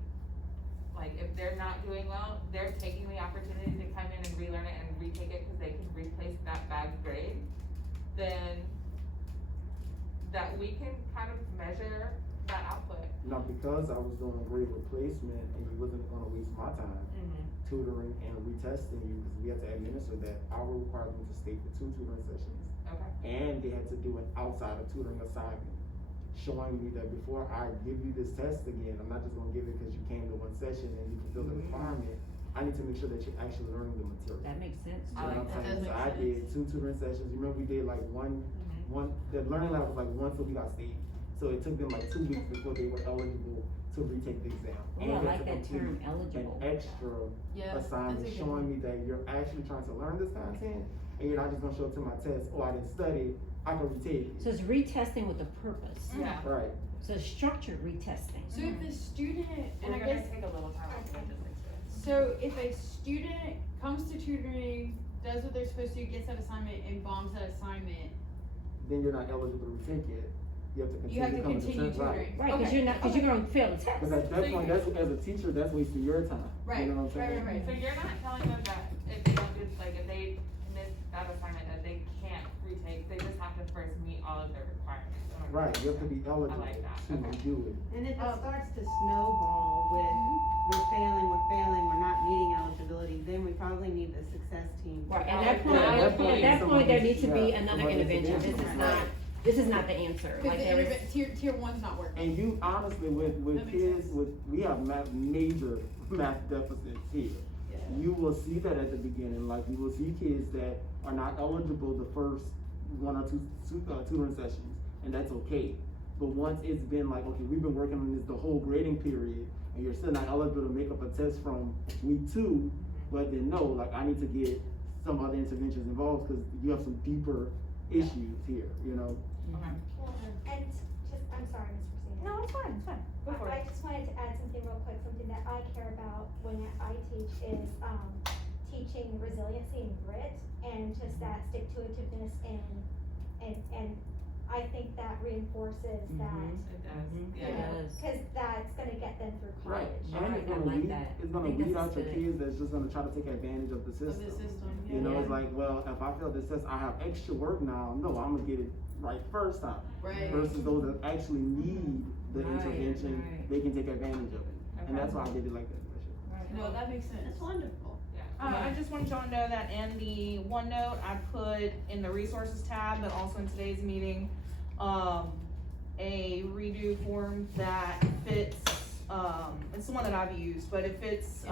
like, if they're not doing well, they're taking the opportunity to come in and relearn it and retake it because they can replace that bad grade, then that we can kind of measure that output. Now, because I was doing grade replacement and you wasn't gonna waste my time tutoring and retesting you, because we had to administer that, I would require them to stay for 2 tutoring sessions. Okay. And they had to do an outside of tutoring assignment, showing me that before I give you this test again, I'm not just gonna give it because you came to one session and you fulfilled the requirement. I need to make sure that you're actually learning the material. That makes sense. You know I like what I'm that. saying? That So makes I did 2 tutoring sessions. You remember we did like one, the learning lab was like once a week I stayed. So it took them like 2 weeks before they were eligible to retake the exam. Oh, And I they had like to that complete term, an eligible. extra Yeah, assignment that's a good showing one. me that you're actually trying to learn this content and you're not just gonna show up to my test, oh, I didn't study, I can retake So it. it's retesting with a purpose. Yeah. Right. So it's structured retesting. So if the student, and We're I gonna guess, take a little time on statistics. so if a student comes to tutoring, does what they're supposed to, gets that assignment and bombs that assignment, Then you're not eligible to retake it. You have to you have to continue to continue come to test. tutoring. Right, cause Okay, you're not, cause okay. you're gonna fail the test. Cause at that So point, you- that's, as a teacher, that's wasting your time. Right, You know what I'm saying? right. So you're not telling them that if they don't do, like, if they miss that assignment, that they can't retake, they just have to first meet all of their requirements. in order Right, you have to be eligible I like that, to okay. do it. And if it starts to snowball with, we're failing, we're not meeting eligibility, then we probably need the success team. Right, Oh, at that point, yeah, at that point, there needs to be Yeah, another somebody intervention. This is intervention. not the answer. Cause Like the there is, tier one's not working. And you honestly, with That makes kids, sense. we have major math deficits here. Yeah. You will see that at the beginning, like you will see kids that are not eligible the first 1 or 2 tutoring sessions, and that's okay. But once it's been like, okay, we've been working on this the whole grading period, and you're still not eligible to make up a test from week 2, but then no, like I need to get some other interventions involved, cause you have some deeper issues here, you know? Okay. And just, I'm sorry, Ms. Christina. No, it's fine, Go for I it. just wanted to add something real quick, something that I care about when I teach is, teaching resiliency and grit and just that stick-to-itiveness and I think that reinforces that, It does, Mhm. yeah. you know, Yes. cause that's gonna get them through Right, college. and it's I gonna like weed, that. it's I gonna think weed this out is your good. kids that's just gonna try to take advantage of the Of system. the system, You know, Yeah. it's like, well, if I fail this test, I have extra work now. No, I'm gonna get it right first time. Right. Versus those that actually need the Right, intervention, right. they can take advantage of it. And that's why I did it like that. No, that makes sense. That's wonderful. I just want y'all to know that in the OneNote, I put in the resources tab, but also in today's meeting, a redo form that fits, it's the one that I've used, but it fits,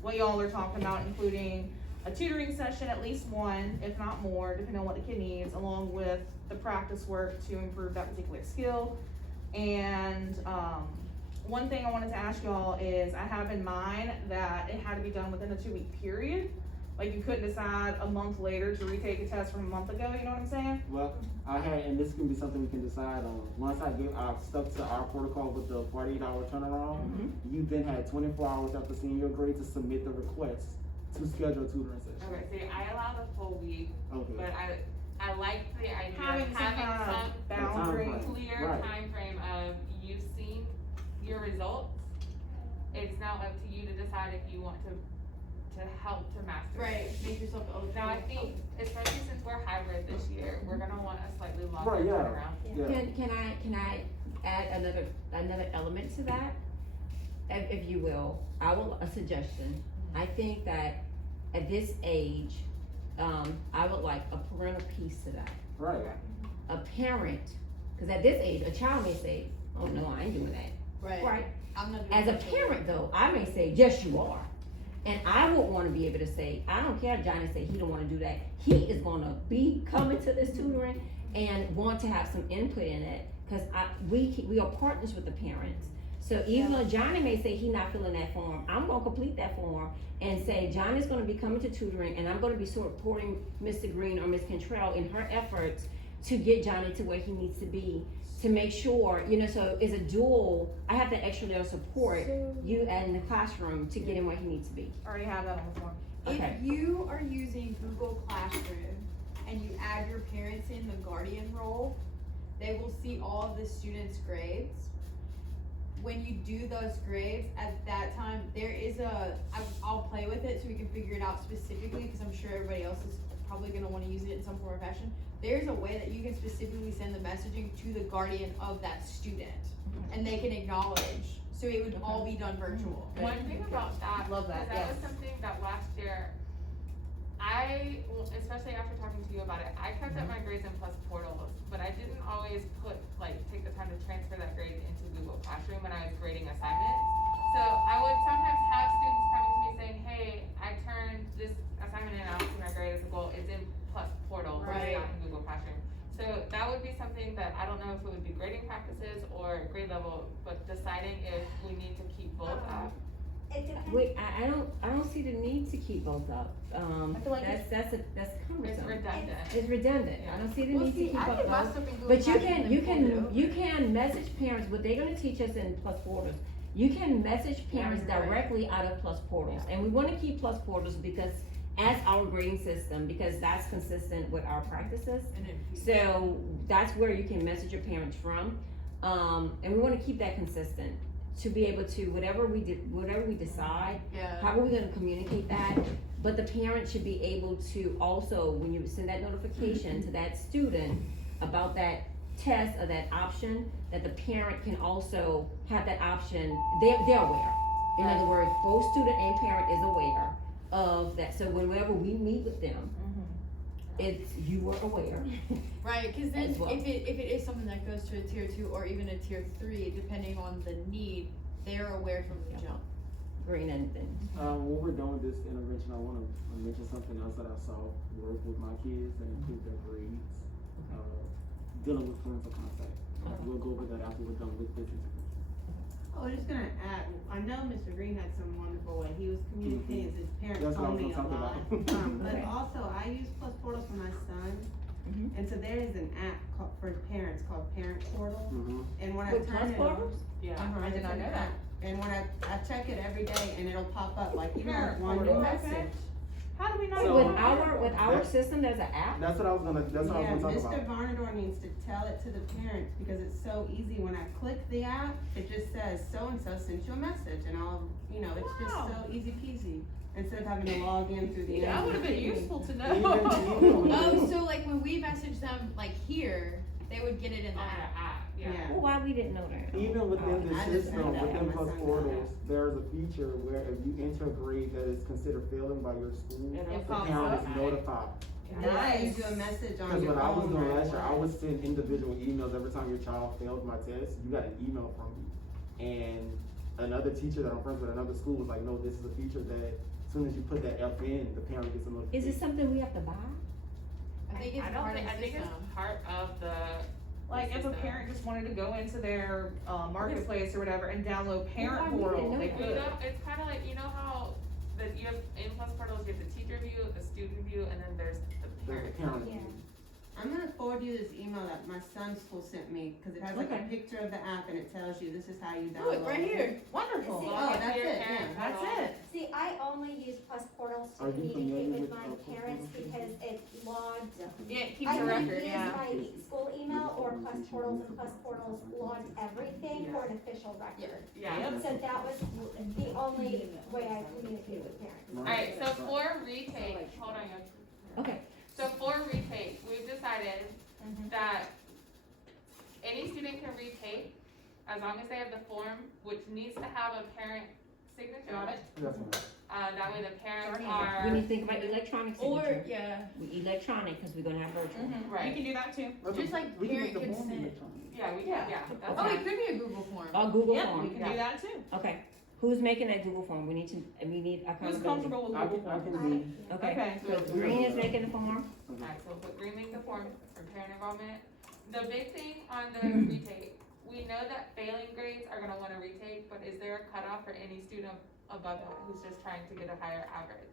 what y'all are talking about, including a tutoring session, at least one, if not more, depending on what the kid needs, along with the practice work to improve that particular skill. And, one thing I wanted to ask y'all is, I have in mind that it had to be done within a 2-week period. Like, you couldn't decide a month later to retake a test from a month ago, you know what I'm saying? Well, I had, and this can be something we can decide on. Once I stuck to our protocol with the 48-hour turnaround, you then had 24 hours after seeing your grade to submit the request to schedule a tutoring session. Okay, see, I allow the full week, Okay. but I like the idea Having of some having kind of some boundary. Time frame. clear Right. time frame of you seeing your results. It's now up to you to decide if you want to help to master. Right, it. make yourself eligible. Now, I think, especially since we're hybrid this year, we're gonna want a slightly longer Right, yeah. turnaround. Yeah. Can I add another element to that? If you will, a suggestion. I think that at this age, I would like a parental piece to that. Right. A parent, cause at this age, a child may say, oh no, I ain't doing that. Right. Right? I'm not doing As a that. parent though, I may say, yes, you are. And I would wanna be able to say, I don't care if Johnny say he don't wanna do that. He is gonna be coming to this tutoring and want to have some input in it. Cause we are partners with the parents. So even though Johnny may say he not filling that form, I'm gonna complete that form and say, Johnny's gonna be coming to tutoring and I'm gonna be supporting Mr. Green or Ms. Cantrell in her efforts to get Johnny to where he needs to be, to make sure, so it's a dual, I have the extra layer of support, you and the classroom to get him where he needs to be. Already have that on the form. Okay. If you are using Google Classroom and you add your parents in the guardian role, they will see all of the students' grades. When you do those grades, at that time, there is I'll play with it so we can figure it out specifically, because I'm sure everybody else is probably gonna wanna use it in some form or fashion. There's a way that you can specifically send the messaging to the guardian of that student, and they can acknowledge, so it would all be done virtual. One thing about that, Love that, is that was yes. something that last year, especially after talking to you about it, I kept up my grades in Plus Portals, but I didn't always take the time to transfer that grade into Google Classroom when I was grading assignments. So I would sometimes have students coming to me saying, hey, I turned this assignment in, I don't see my grade as a goal, it's in Plus Portal, but it's Right. not in Google Classroom. So that would be something that, I don't know if it would be grading practices or grade level, but deciding if we need to keep both up. It depends. Wait, I don't see the need to keep both up. I feel like That's It's cumbersome. redundant. It's redundant. I don't see the Well, need to see, keep I up did my both. stuff in Google But you Classroom can, and you pulled it can, over. you can message parents, what they're gonna teach us in Plus Portals, you can message parents Right. directly out of Plus Portals. And we wanna keep Plus Portals because as our grading system, because that's consistent with our practices. And it- So that's where you can message your parents from. And we wanna keep that consistent to be able to, whatever we decide, Yeah. how are we gonna communicate that? But the parent should be able to also, when you send that notification to that student about that test or that option, that the parent can also have that option, they're aware. In other words, both student and parent is aware of that, so whenever we meet with them, it's, you are aware. Right, cause then As well. if it is something that goes to a tier 2 or even a tier 3, depending on the need, they're aware from the jump. Green and then, When we're done with this intervention, I wanna mention something else that I saw work with my kids and improve their grades. Dealing with parental contact. We'll go over that after we're done with this intervention. I was just gonna add, I know Mr. Green had some wonderful way, he was communicating, his parents That's what I told was me a gonna lot. talk about. But Okay. also, I use Plus Portal for my son, Mhm. and so there is an app for parents called Parent Portal, and when I with turn Plus it on. Portals? Yeah, Uh-huh, I did it's not an know that. app. And when I check it every day and it'll pop up, like, you know, Parent one new Portal, message. okay. How do we know? So- With our system, there's an app? That's what I was gonna talk Mr. about. Varnador needs to tell it to the parents, because it's so easy, when I click the app, it just says so-and-so sent you a message, and it's just Wow. so easy peasy. instead of having to log in through the. That would have been end. useful to Even know. when Oh, they- so like when we message them like here, they would get it in the On app. the app, yeah. Yeah. Well, why we didn't know that? Even within the I just system, found out within when my Plus son got Portals, there's a feature where if you enter a grade that is considered failing by your school, It'll the pops parent up. is notified. Yeah, you do a message on Cause your when I was phone doing right last year, I away. would send individual emails every time your child failed my test, you got an email from me. And another teacher that I'm friends with, another school was like, no, this is a feature that as soon as you put that F in, the parent gets a Is notification. it something we have to buy? I think it's I don't part of think, the I think system. it's part of the. Like if a system. parent just wanted to go into their, marketplace or whatever and download parent Why we didn't portal, know they that? We could. don't, it's kinda like, you know how, that you have, in Plus Portals, you have the teacher view, the student view, and then there's the There's a parent. parent. Yeah. I'm gonna forward you this email that my son's school sent me, cause it has like a Okay. picture of the app and it tells you this is how you download. Look, right here. Wonderful. See, Oh, that's Your it, parent yeah. That's portal. it. See, I only use Plus Portals to Are you communicate familiar with with my Plus parents Portals? because it logged. Yeah, it keeps I a can record, use yeah. my school email or Plus Portals, and Plus Portals logged everything for an official record. Yeah. Yep. So that was the only way I communicate with parents. Alright, so for retake, hold on, Okay, so for retake, we've decided Mhm. that any student can retake as long as they have the form, which needs to have a parent signature on it. That's fine. That way the parents we are, need to think about electronic Or, signature. yeah, Electronic, cause we're gonna have virtual. We right, can do that too. just like We can make parent the form consent. electronic. yeah, we can, Yeah. yeah, that's Oh, it fine. could be a Google form. Or Google Yep, form. we can do that too. Okay, who's making that Google form? We need accountability. Who's comfortable with I Google can, I form? can be. Okay, Okay. so Green is making the form. Alright, so put green make the form for parent involvement. The big thing on the retake, we know that failing grades are gonna wanna retake, but is there a cutoff for any student above that who's just trying to get a higher average?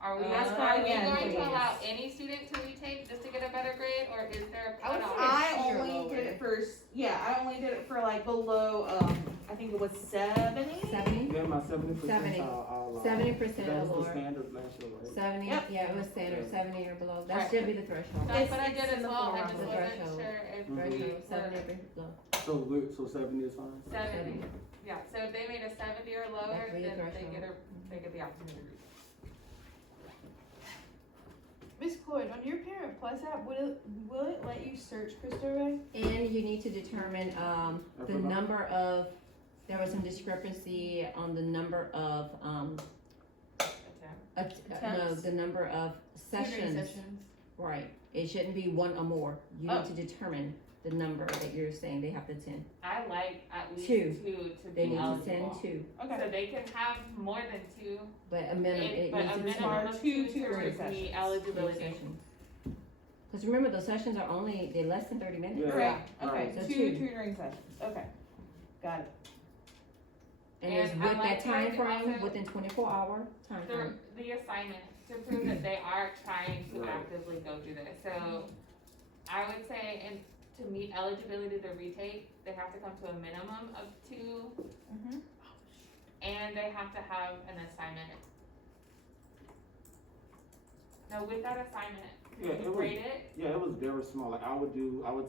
Are we, That's are we fine, going please. to allow any student to retake just to get a better grade, or is there a I would cutoff? say I You're only lower. did it for, I only did it for like below, I think it was 70. 70? Yeah, my 70%. 70. I'll, 70% That or was the lower. standard last year, right? 70, Yep. yeah, it was standard, 70 or below. That Right. should be the threshold. That's what I It's did in as the well, I form. just The wasn't threshold. sure if Mhm. we Threshold, were 70 or below. So 70 is fine? 70, yeah, so if they made a 70 or lower, That's really then they threshold. they get the opportunity to retake. Miss Cloyd, on your Parent Plus app, will it let you search Cristo Rey? And you need to determine, the forgot. number of, there was some discrepancy on the number of, Attempt. no, Attempts. the number of Tutoring sessions. Right, it shouldn't be one or more. You Oh. need to determine the number that you're saying they have to attend. I like at least Two. two to They be need to eligible. attend two, Okay. So they can have more than two, but a minimum, it but a needs to minimum attend of two two tutoring to sessions. be two eligibility. sessions. Cause remember, those sessions are only, they're less than 30 minutes. Yeah. Correct, okay, Right. So two two. tutoring sessions, okay. Got it. And it's And with I that like time that frame, also- within 24-hour time frame. The assignment, to prove that they are trying to Right. actively go through this, so I would say, and to meet eligibility to retake, they have to come to a minimum of two, Mm-hmm. and they have to have an assignment. Now, with that assignment, Yeah, did it you was- grade it? Yeah, it was very small. Like I would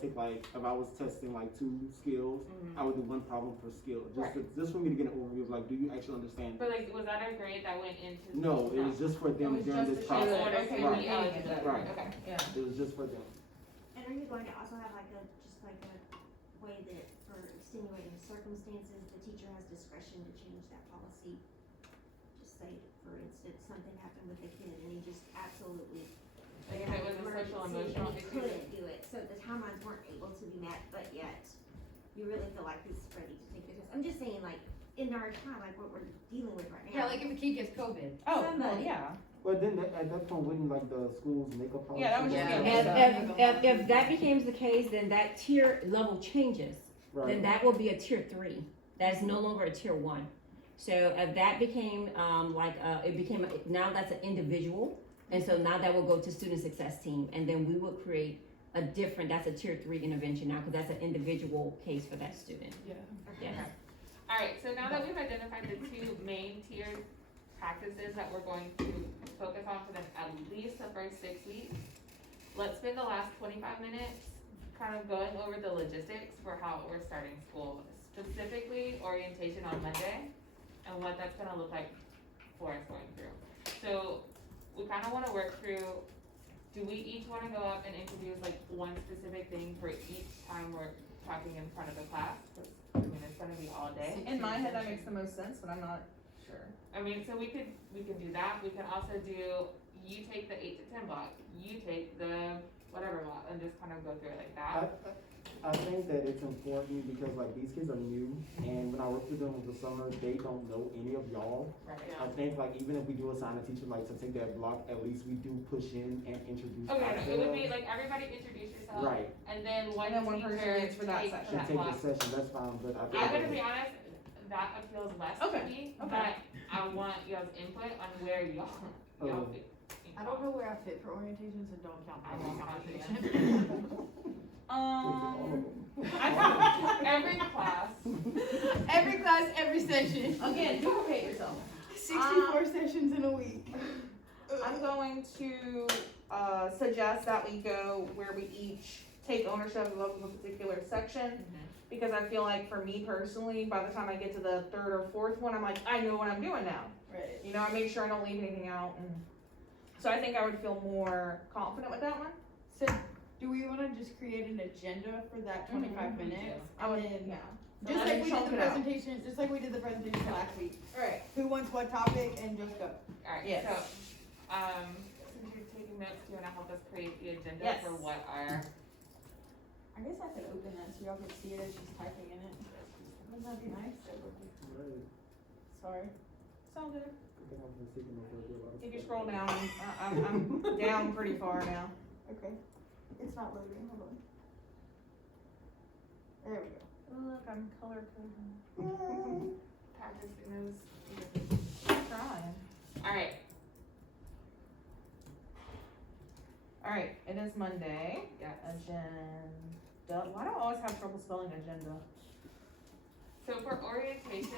take like, if I was testing like 2 skills, Mhm. I would do 1 problem per skill. Right. Just for me to get an overview of like, do you actually understand? But like, was that a grade that went into? No, it was just for them was during just this to show In that, process. order okay, to you're be getting it. eligible, Right. okay. Yeah. It was just for them. And are you going to also have like a way that for extenuating circumstances, the teacher has discretion to change that policy? Just say, for instance, something happened with a kid and he just absolutely. Like if it was a social emergency emotional and he issue. couldn't do it, so the timelines weren't able to be met, but yet you really feel like he's ready to take the test. I'm just saying, like, in our time, like what we're dealing with right now. Yeah, like if a kid gets COVID. Oh, well, Somebody. yeah. But then at that point, wouldn't like the school's makeup policy? Yeah, that was just Yeah. gonna If that becomes the case, then that tier level changes. Then Right. that will be a tier 3. That is no longer a tier 1. So if that became, now that's an individual. And so now that will go to student success team. And then we will create that's a tier 3 intervention now, because that's an individual case for that student. Yeah. Yes. Alright, so now that we've identified the 2 main tiered practices that we're going to focus on for at least the first 6 weeks, let's spend the last 25 minutes kind of going over the logistics for how we're starting school, specifically orientation on Monday, and what that's gonna look like before it's going through. So we kinda wanna work through, do we each wanna go up and introduce like one specific thing for each time we're talking in front of the class? 'Cause, I mean, it's gonna be all day. In my head, that makes the most sense, but I'm not sure. I mean, so we could do that, we could also do, you take the 8 to 10 block, you take the whatever block, and just kind of go through it like that. I think that it's important because like these kids are new, and when I work with them over the summer, they don't know any of y'all. Right. I think like even if we do assign a teacher like to take that block, at least we do push in and introduce Okay, ourselves. it would be like everybody introduce yourself. Right, And then one And then one teacher person reads for that takes section. should that take block. the session, that's fine, but I think. I'm gonna be honest, that appeals less to Okay, me, okay. but I want y'all's input on where y'all Oh. fit. I don't know where I fit for orientation, so don't count I me won't in count you conversation. Every class, Every class, every session. Again, duplicate yourself. 64 sessions in a week. I'm going to, suggest that we go where we each take ownership of a particular section. Because I feel like for me personally, by the time I get to the third or fourth one, I'm like, I know what I'm doing now. Right. You know, I make sure I don't leave anything out, and so I think I would feel more confident with that one. So, do we wanna just create an agenda for that 25 minutes? I would, And then, yeah. just And like then we did chunk the it out. presentation, just like we did the presentation last week. Right. Who wants what topic, and just go. alright, Yes. so, since you're taking notes, do you wanna help us create the agenda Yes. for what our, I guess I could open that so y'all can see it as she's typing in it. Wouldn't that be nice? Right. Sorry. Sound good. I think I'm just thinking of a lot of If you stuff. scroll down, I'm down pretty far now. Okay. It's not loading, hold on. There we go. Look, I'm color coding. practicing those? Trying. Alright, Alright, it is Monday. yes. Agenda. Why do I always have trouble spelling agenda? So for orientation,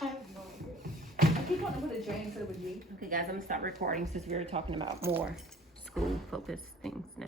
I have no idea. I keep wanting to put a J instead of a G. Okay, guys, I'm gonna stop recording since we were talking about more school-focused things now.